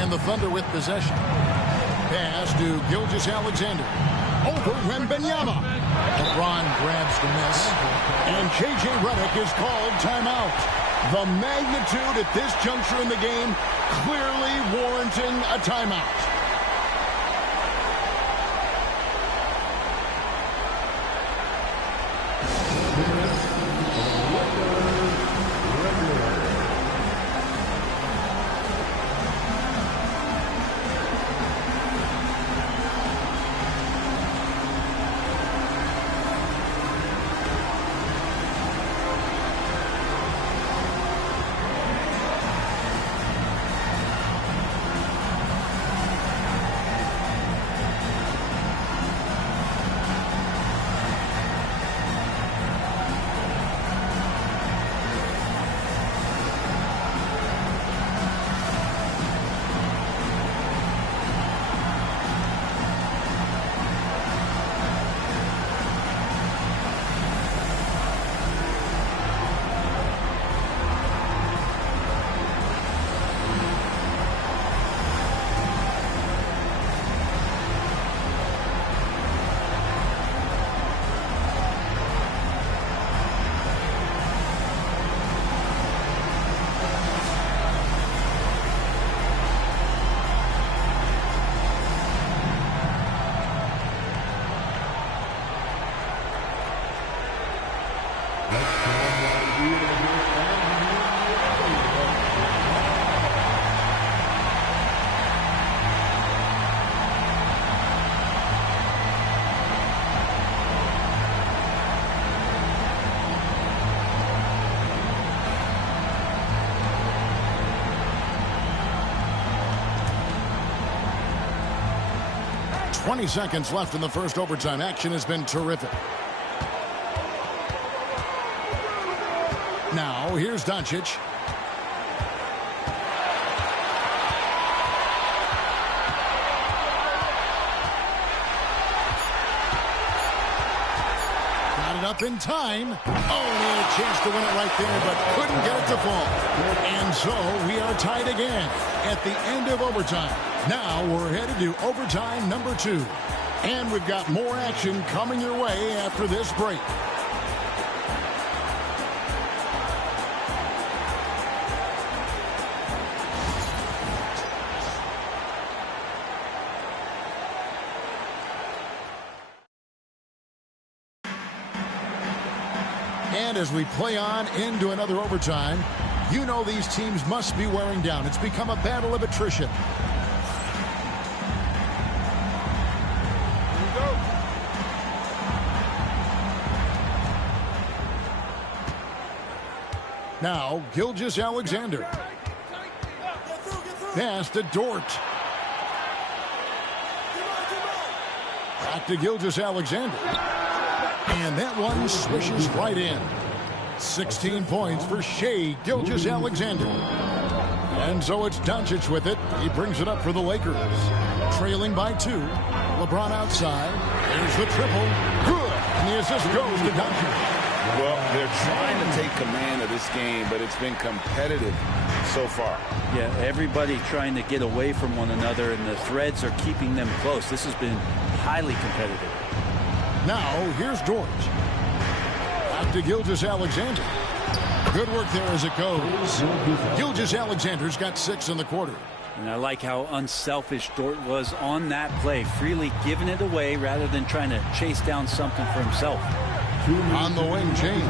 and the Thunder with possession. Pass to Gilgeous-Alexander. Over Wembanyama. LeBron grabs the miss, and J.J. Redick is called timeout. The magnitude at this juncture in the game clearly warranting a timeout. .20 seconds left in the first overtime. Action has been terrific. Now, here's Doncic. Got it up in time. Oh, he had a chance to win it right there, but couldn't get it to fall. And so we are tied again at the end of overtime. Now we're headed to overtime number 2. And we've got more action coming your way after this break. And as we play on into another overtime, you know these teams must be wearing down. It's become a battle of attrition. Now, Gilgeous-Alexander. Pass to Dort. Back to Gilgeous-Alexander. And that one swishes right in. 16 points for Shai Gilgeous-Alexander. And so it's Doncic with it. He brings it up for the Lakers. Trailing by 2. LeBron outside. There's the triple. Good. And the assist goes to Doncic. Well, they're trying to take command of this game, but it's been competitive so far. Yeah, everybody trying to get away from one another, and the threads are keeping them close. This has been highly competitive. Now, here's Dort. Back to Gilgeous-Alexander. Good work there as it goes. Gilgeous-Alexander's got 6 in the quarter. And I like how unselfish Dort was on that play, freely giving it away rather than trying to chase down something for himself. On the wing, James.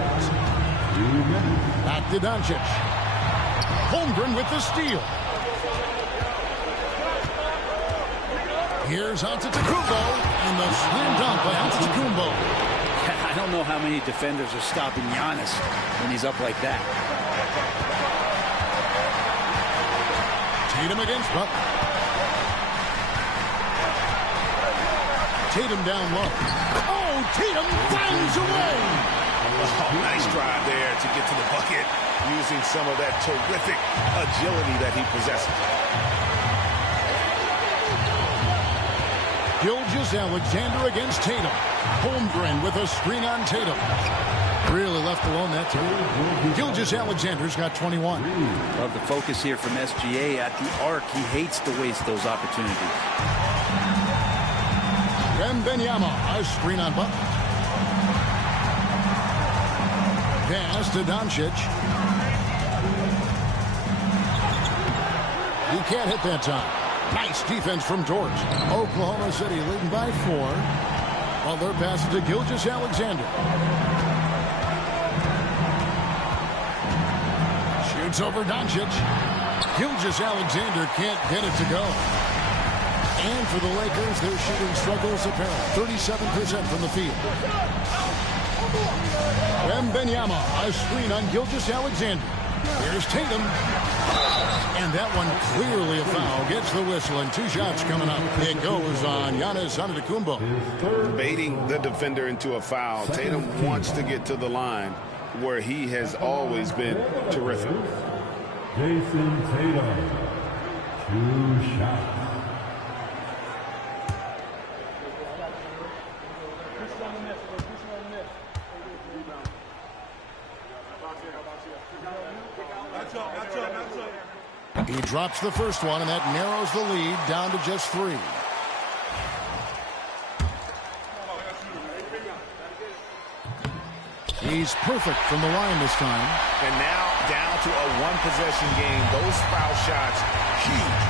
Back to Doncic. Holmgren with the steal. Here's Antetokounmpo, and the slam dunk by Antetokounmpo. I don't know how many defenders are stopping Giannis when he's up like that. Tatum against Butler. Tatum down low. Oh, Tatum finds a way. Oh, nice drive there to get to the bucket using some of that terrific agility that he possesses. Gilgeous-Alexander against Tatum. Holmgren with a screen on Tatum. Really left alone that time. Gilgeous-Alexander's got 21. Love the focus here from SGA at the arc. He hates to waste those opportunities. Wembanyama, a screen on Butler. Pass to Doncic. He can't hit that time. Nice defense from Dort. Oklahoma City leading by 4. Butler passes to Gilgeous-Alexander. Shoots over Doncic. Gilgeous-Alexander can't get it to go. And for the Lakers, their shooting struggles apparent. 37% from the field. Wembanyama, a screen on Gilgeous-Alexander. Here's Tatum. And that one clearly a foul. Gets the whistle, and 2 shots coming up. It goes on Giannis Antetokounmpo. Baiting the defender into a foul. Tatum wants to get to the line where he has always been terrific. Jason Tatum, 2 shots. He drops the first one, and that narrows the lead down to just 3. He's perfect from the line this time. And now down to a 1-possession game. Those foul shots, huge.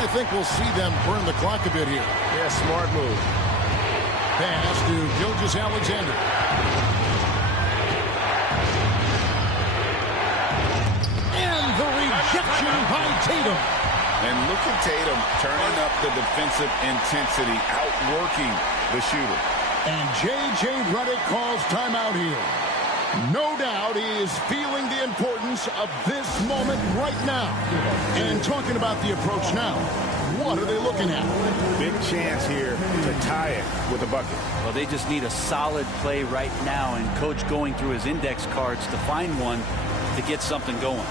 I think we'll see them burn the clock a bit here. Yeah, smart move. Pass to Gilgeous-Alexander. Rejection by Tatum. And look at Tatum turning up the defensive intensity, outworking the shooter. And J.J. Redick calls timeout here. No doubt he is feeling the importance of this moment right now. And talking about the approach now, what are they looking at? Big chance here to tie it with a bucket. Well, they just need a solid play right now, and Coach going through his index cards to find one to get something going.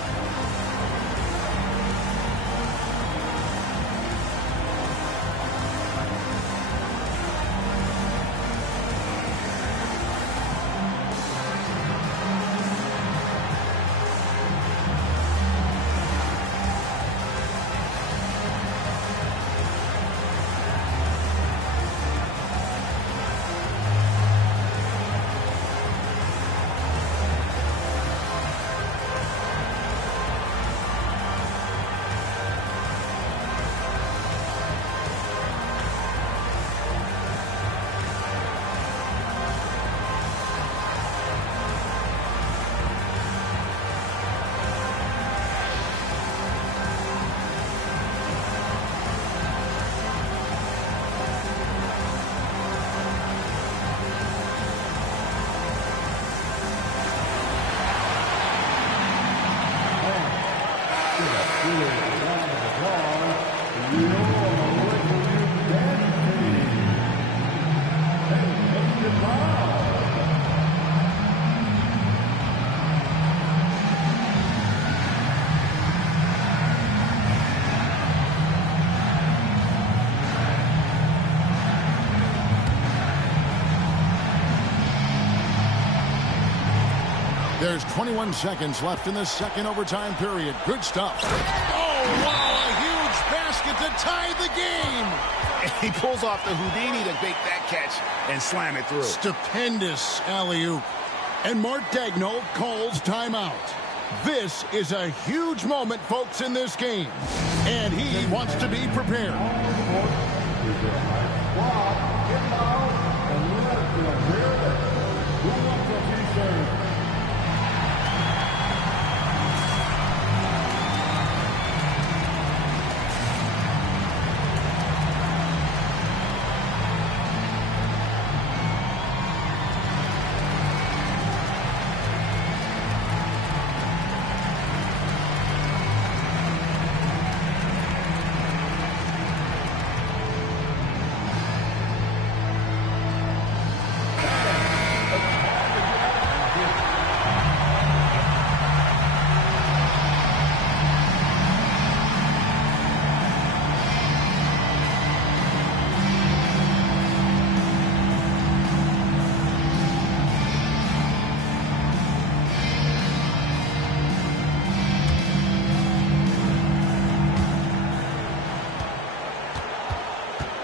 There's 21 seconds left in the second overtime period. Good stuff. Oh, wow, a huge basket to tie the game. And he pulls off the Houdini to make that catch and slam it through. Stupendous alley-oop. And Mark Daigneault calls timeout. This is a huge moment, folks, in this game. And he wants to be prepared.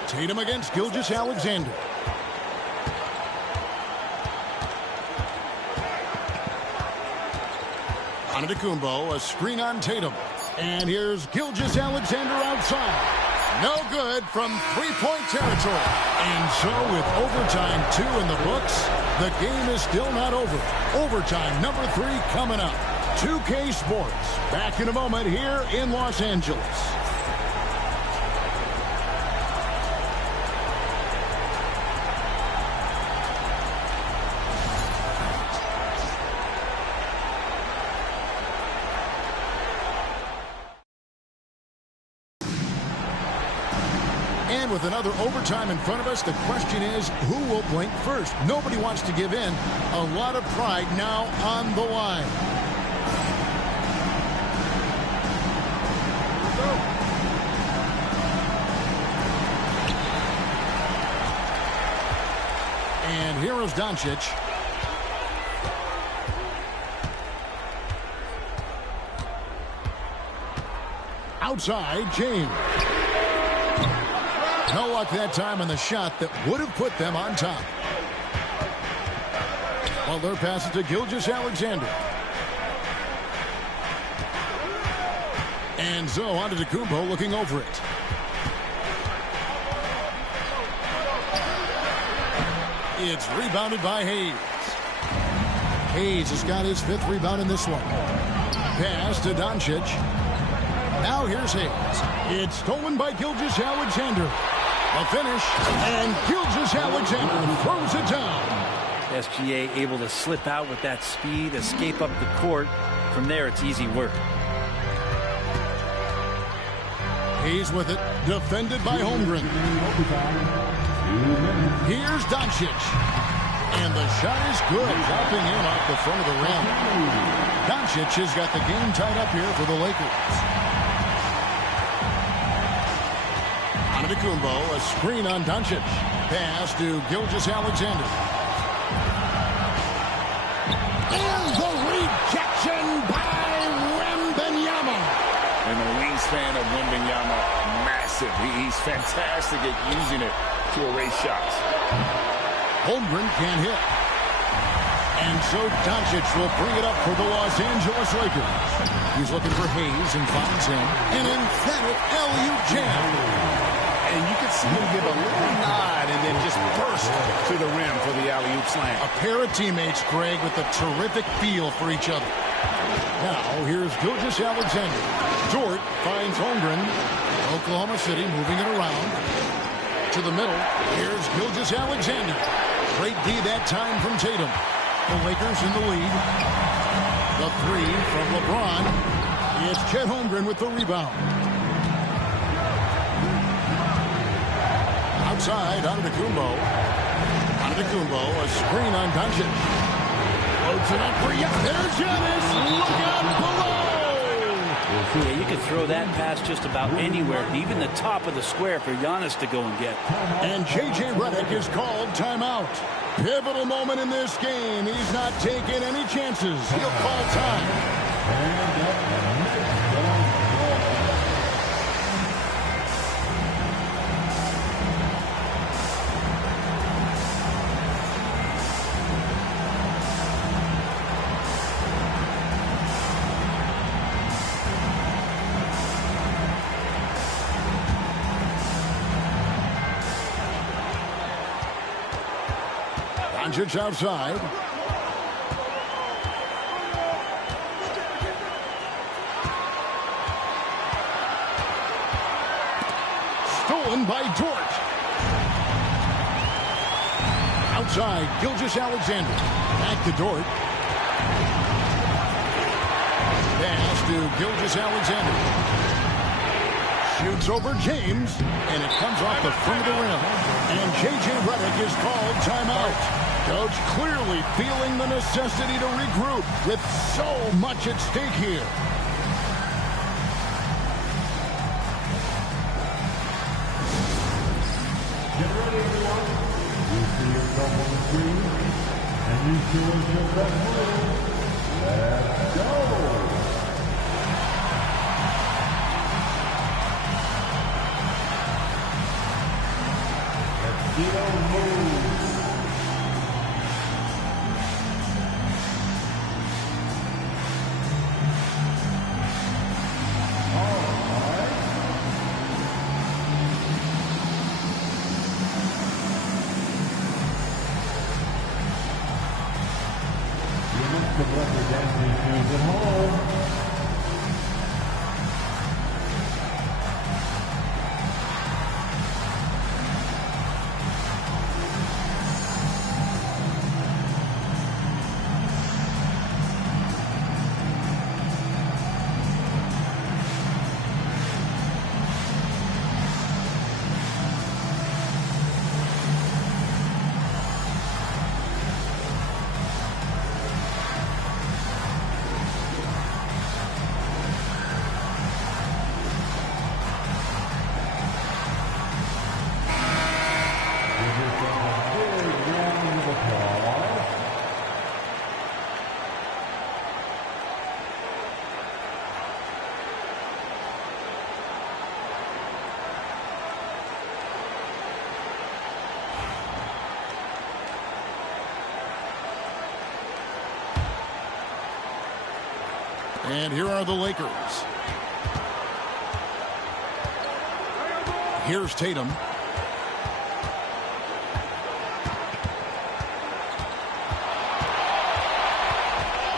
Tatum against Gilgeous-Alexander. Antetokounmpo, a screen on Tatum. And here's Gilgeous-Alexander outside. No good from three-point territory. And so with overtime 2 in the books, the game is still not over. Overtime number 3 coming up. 2K Sports. Back in a moment here in Los Angeles. And with another overtime in front of us, the question is, who will blink first? Nobody wants to give in. A lot of pride now on the line. And here is Doncic. Outside, James. No luck that time on the shot that would have put them on top. Well, their pass it to Gilgeous-Alexander. And so Antetokounmpo looking over it. It's rebounded by Hayes. Hayes has got his 5th rebound in this one. Pass to Doncic. Now here's Hayes. It's stolen by Gilgeous-Alexander. A finish, and Gilgeous-Alexander throws it down. SGA able to slip out with that speed, escape up the court. From there, it's easy work. Hayes with it, defended by Holmgren. Here's Doncic. And the shot is good, dropping in off the front of the rim. Doncic has got the game tied up here for the Lakers. Antetokounmpo, a screen on Doncic. Pass to Gilgeous-Alexander. And the rejection by Wembanyama. And the wingspan of Wembanyama, massive. He's fantastic at using it to erase shots. Holmgren can't hit. And so Doncic will bring it up for the Los Angeles Lakers. He's looking for Hayes and finds him. An emphatic alley-oop jam. And you can see him give a little nod and then just burst to the rim for the alley-oop slam. A pair of teammates, Greg, with a terrific feel for each other. Now, here's Gilgeous-Alexander. Dort finds Holmgren. Oklahoma City moving it around. To the middle, here's Gilgeous-Alexander. Great D that time from Tatum. The Lakers in the lead. The 3 from LeBron. It's Chet Holmgren with the rebound. Outside, Antetokounmpo. Antetokounmpo, a screen on Doncic. Loads it up for you. There's Giannis. Look out below. Yeah, you could throw that pass just about anywhere, even the top of the square for Giannis to go and get. And J.J. Redick is called timeout. Pivotal moment in this game. He's not taking any chances. He'll call time. Doncic outside. Stolen by Dort. Outside, Gilgeous-Alexander. Back to Dort. Pass to Gilgeous-Alexander. Shoots over James, and it comes off the front of the rim. And J.J. Redick is called timeout. Coach clearly feeling the necessity to regroup with so much at stake here. Get ready, everyone. You see yourself on the screen, and you see your best move. Let's go. Let's get on move. And here are the Lakers. Here's Tatum.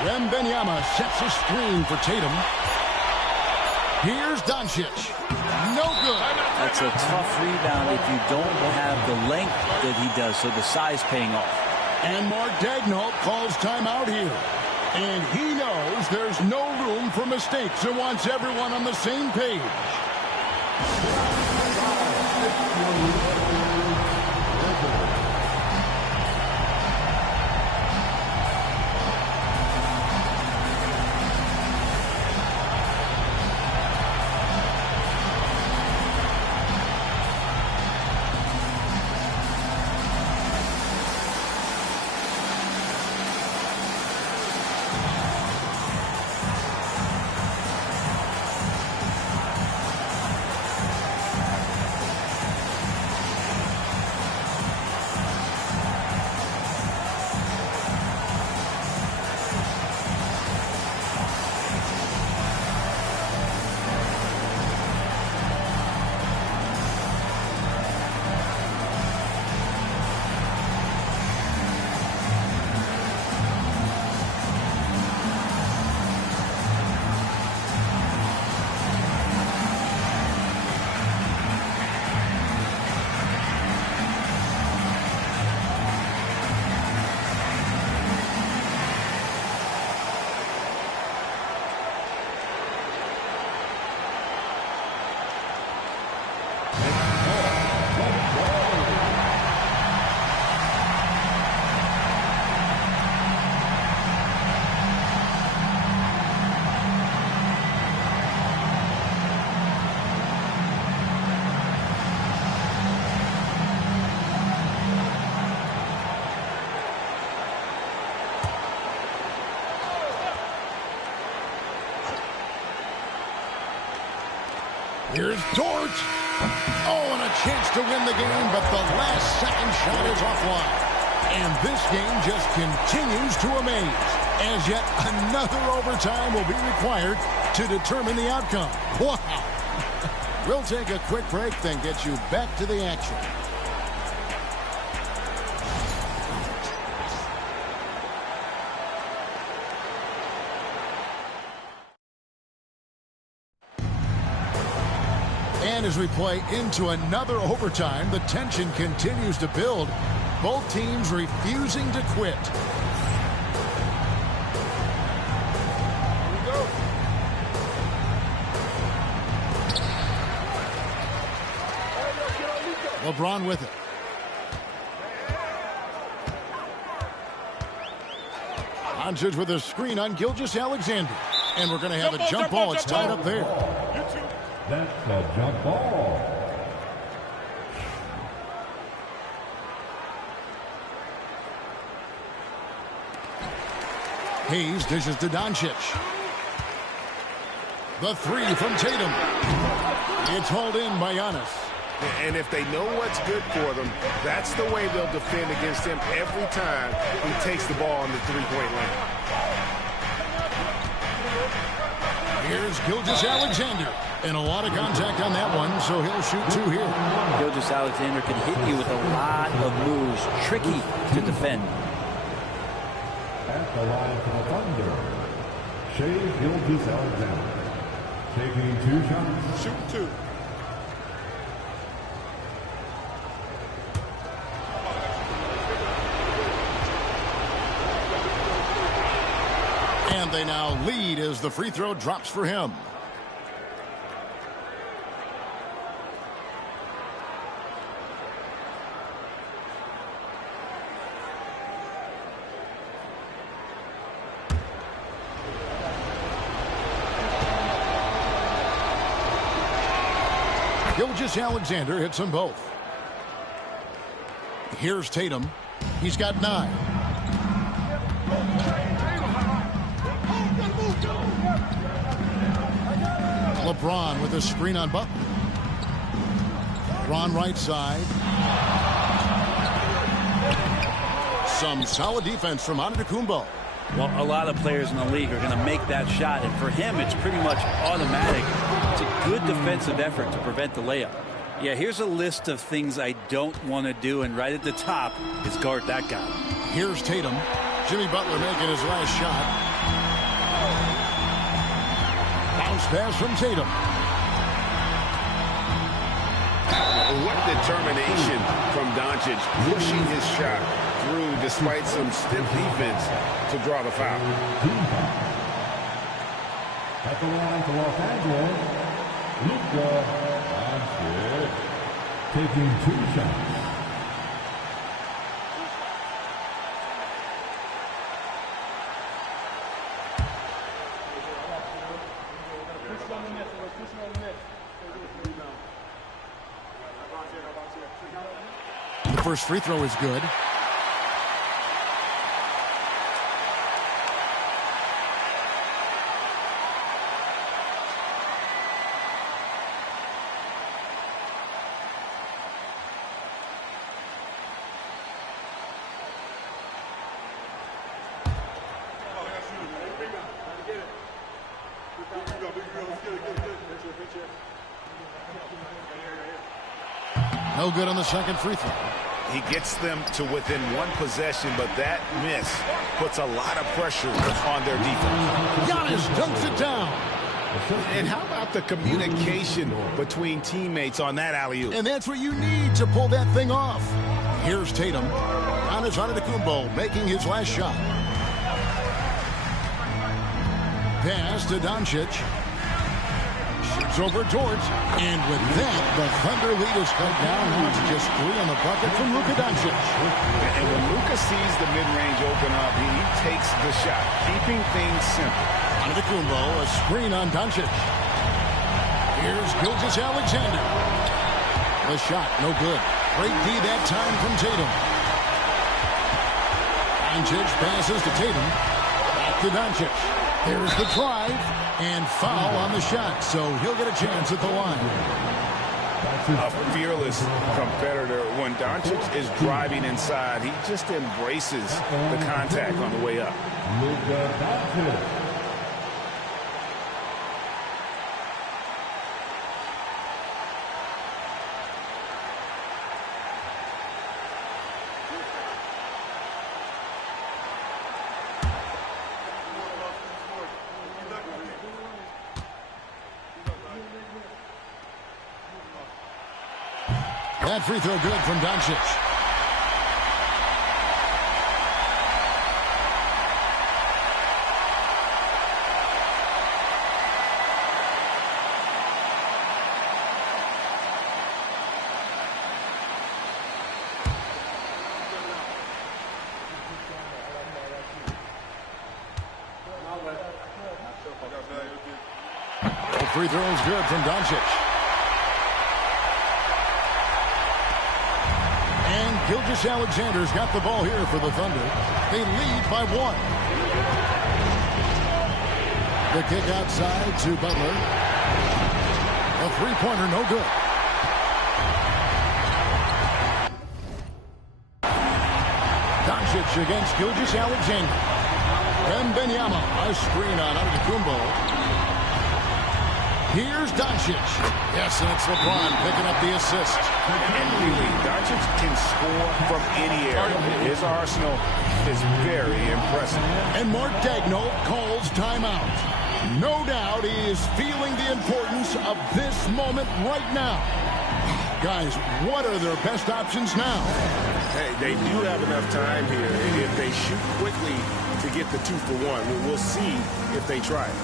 Wembanyama sets a screen for Tatum. Here's Doncic. No good. That's a tough rebound if you don't have the length that he does, so the size paying off. And Mark Daigneault calls timeout here. And he knows there's no room for mistakes and wants everyone on the same page. Here's Dort. Oh, and a chance to win the game, but the last second shot is offline. And this game just continues to amaze, as yet another overtime will be required to determine the outcome. Wow. We'll take a quick break, then get you back to the action. And as we play into another overtime, the tension continues to build. Both teams refusing to quit. LeBron with it. Doncic with a screen on Gilgeous-Alexander. And we're going to have a jump ball. It's tied up there. That's a jump ball. Hayes dishes to Doncic. The three from Tatum. It's hauled in by Giannis. And if they know what's good for them, that's the way they'll defend against him every time he takes the ball in the three-point line. Here's Gilgeous-Alexander. And a lot of contact on that one, so he'll shoot two here. Gilgeous-Alexander can hit you with a lot of moves. Tricky to defend. At the line for the Thunder, Shai Gilgeous-Alexander. Taking 2 shots. Shoot 2. And they now lead as the free throw drops for him. Gilgeous-Alexander hits them both. Here's Tatum. He's got 9. LeBron with a screen on Butler. LeBron right side. Some solid defense from Antetokounmpo. Well, a lot of players in the league are going to make that shot, and for him, it's pretty much automatic. It's a good defensive effort to prevent the layup. Yeah, here's a list of things I don't want to do, and right at the top is guard that guy. Here's Tatum. Jimmy Butler making his last shot. Bounce pass from Tatum. What determination from Doncic, pushing his shot through despite some stiff defense to draw the foul. At the line for Los Angeles, Luka Doncic. Taking 2 shots. The first free throw is good. No good on the second free throw. He gets them to within 1 possession, but that miss puts a lot of pressure on their defense. Giannis dunks it down. And how about the communication between teammates on that alley-oop? And that's what you need to pull that thing off. Here's Tatum. Giannis Antetokounmpo making his last shot. Pass to Doncic. Shoots over Dort. And with that, the Thunder lead is cut down. Now it's just 3 on the bucket from Luka Doncic. And when Luka sees the mid-range open up, he takes the shot, keeping things simple. Antetokounmpo, a screen on Doncic. Here's Gilgeous-Alexander. The shot, no good. Great D that time from Tatum. Doncic passes to Tatum. Back to Doncic. There's the drive. And foul on the shot, so he'll get a chance at the line. A fearless competitor. When Doncic is driving inside, he just embraces the contact on the way up. Luka Doncic. That free throw good from Doncic. That free throw is good from Doncic. Gilgeous-Alexander's got the ball here for the Thunder. They lead by 1. The kick outside to Butler. A three-pointer, no good. Doncic against Gilgeous-Alexander. Wembanyama, a screen on Antetokounmpo. Here's Doncic. Yes, and it's LeBron picking up the assist. And really, Doncic can score from any area. His arsenal is very impressive. And Mark Daigneault calls timeout. No doubt he is feeling the importance of this moment right now. Guys, what are their best options now? Hey, they do have enough time here. If they shoot quickly to get the 2-for-1, we'll see if they try it.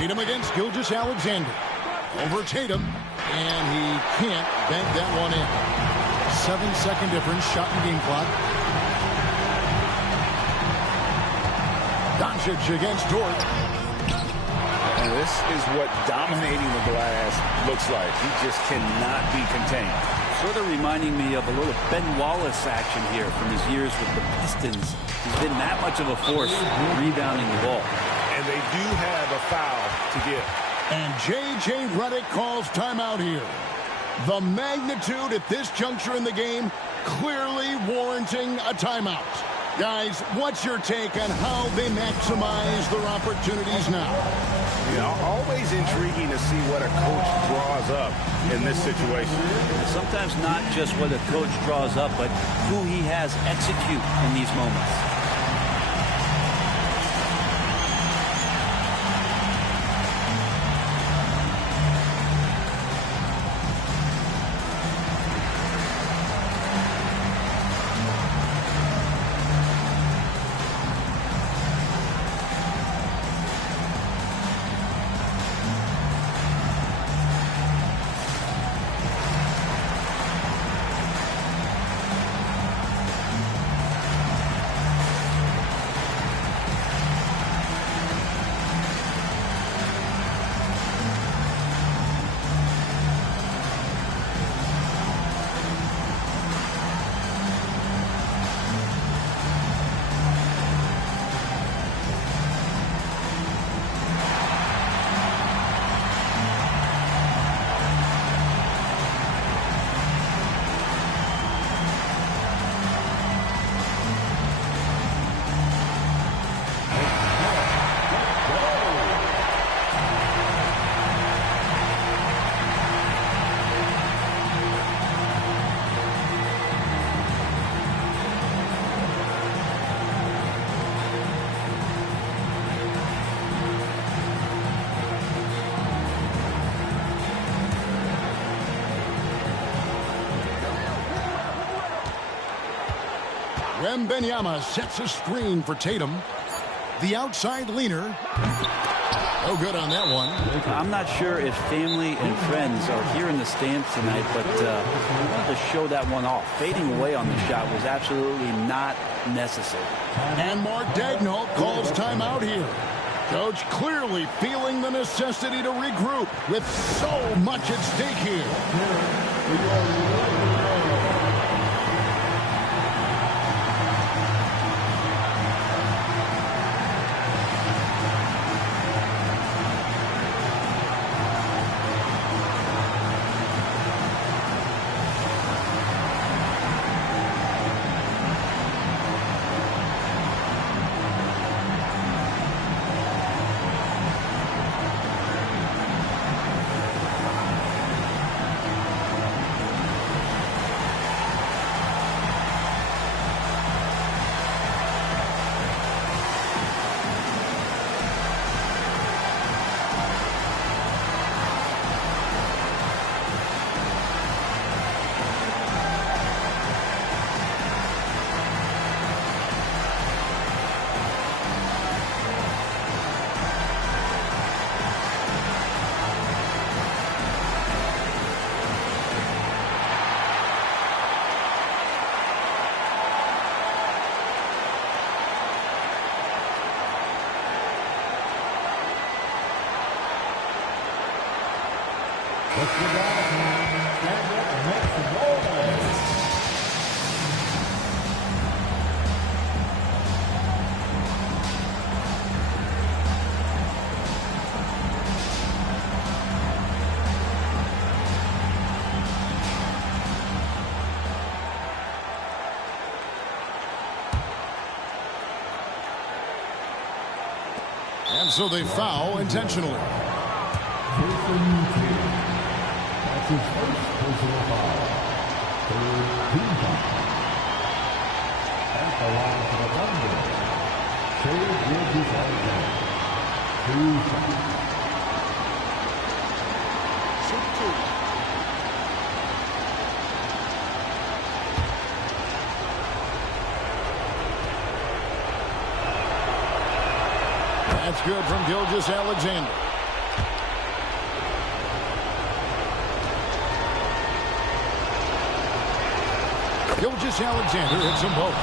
Tatum against Gilgeous-Alexander. Over Tatum, and he can't bank that one in. 7-second difference, shot and game clock. Doncic against Dort. And this is what dominating the glass looks like. He just cannot be contained. Sort of reminding me of a little Ben Wallace action here from his years with the Pistons. He's been that much of a force rebounding the ball. And they do have a foul to give. And J.J. Redick calls timeout here. The magnitude at this juncture in the game clearly warranting a timeout. Guys, what's your take on how they maximize their opportunities now? Always intriguing to see what a coach draws up in this situation. Sometimes not just what a coach draws up, but who he has execute in these moments. Wembanyama sets a screen for Tatum. The outside leaner. No good on that one. I'm not sure if family and friends are here in the stands tonight, but we wanted to show that one off. Fading away on the shot was absolutely not necessary. And Mark Daigneault calls timeout here. Coach clearly feeling the necessity to regroup with so much at stake here. And so they foul intentionally. That's his first personal foul. Third team foul. At the line for the Thunder, Shea Gilgeous-Alexander. 2 seconds. Shoot 2. That's good from Gilgeous-Alexander. Gilgeous-Alexander hits them both.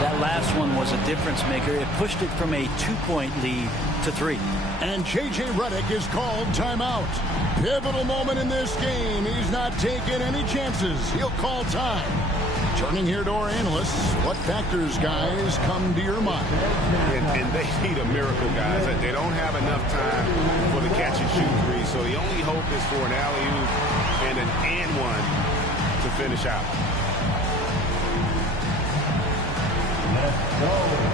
That last one was a difference maker. It pushed it from a 2-point lead to 3. And J.J. Redick is called timeout. Pivotal moment in this game. He's not taking any chances. He'll call time. Turning here to our analysts, what factors, guys, come to your mind? And they need a miracle, guys. They don't have enough time for the catch-and-shoot three, so the only hope is for an alley-oop and an and-one to finish out. Let's go.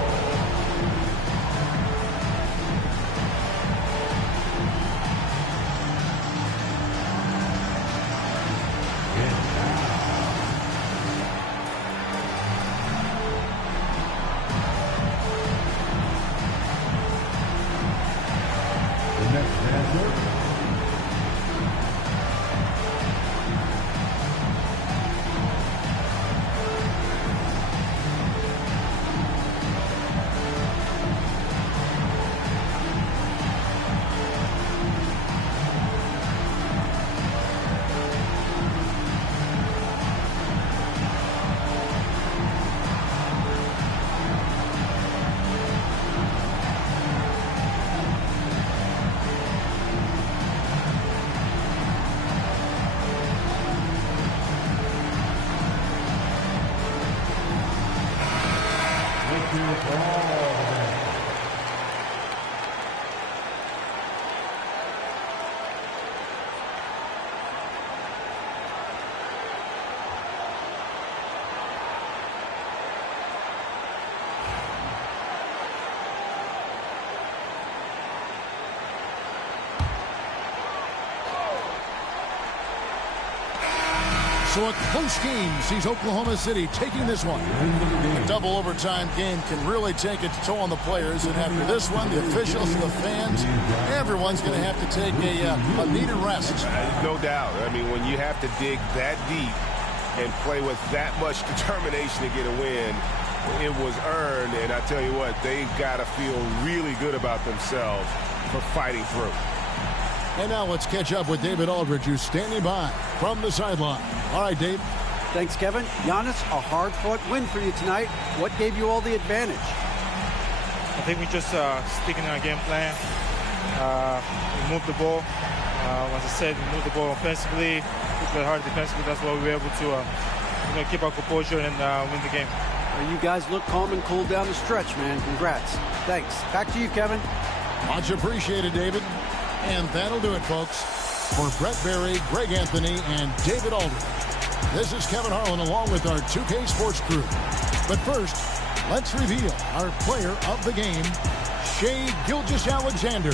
So a close game sees Oklahoma City taking this one. A double overtime game can really take its toll on the players. And after this one, the officials, the fans, everyone's going to have to take a needed rest. No doubt. I mean, when you have to dig that deep and play with that much determination to get a win, it was earned, and I tell you what, they've got to feel really good about themselves for fighting through. And now let's catch up with David Aldridge, who's standing by from the sideline. All right, Dave. Thanks, Kevin. Giannis, a hard-fought win for you tonight. What gave you all the advantage? I think we just sticking in our game plan. We moved the ball. As I said, we moved the ball offensively. We played hard defensively. That's why we were able to keep our composure and win the game. Well, you guys look calm and cool down the stretch, man. Congrats. Thanks. Back to you, Kevin. Much appreciated, David. And that'll do it, folks. For Brett Berry, Greg Anthony, and David Aldridge, this is Kevin Harlan along with our 2K Sports crew. But first, let's reveal our player of the game, Shai Gilgeous-Alexander.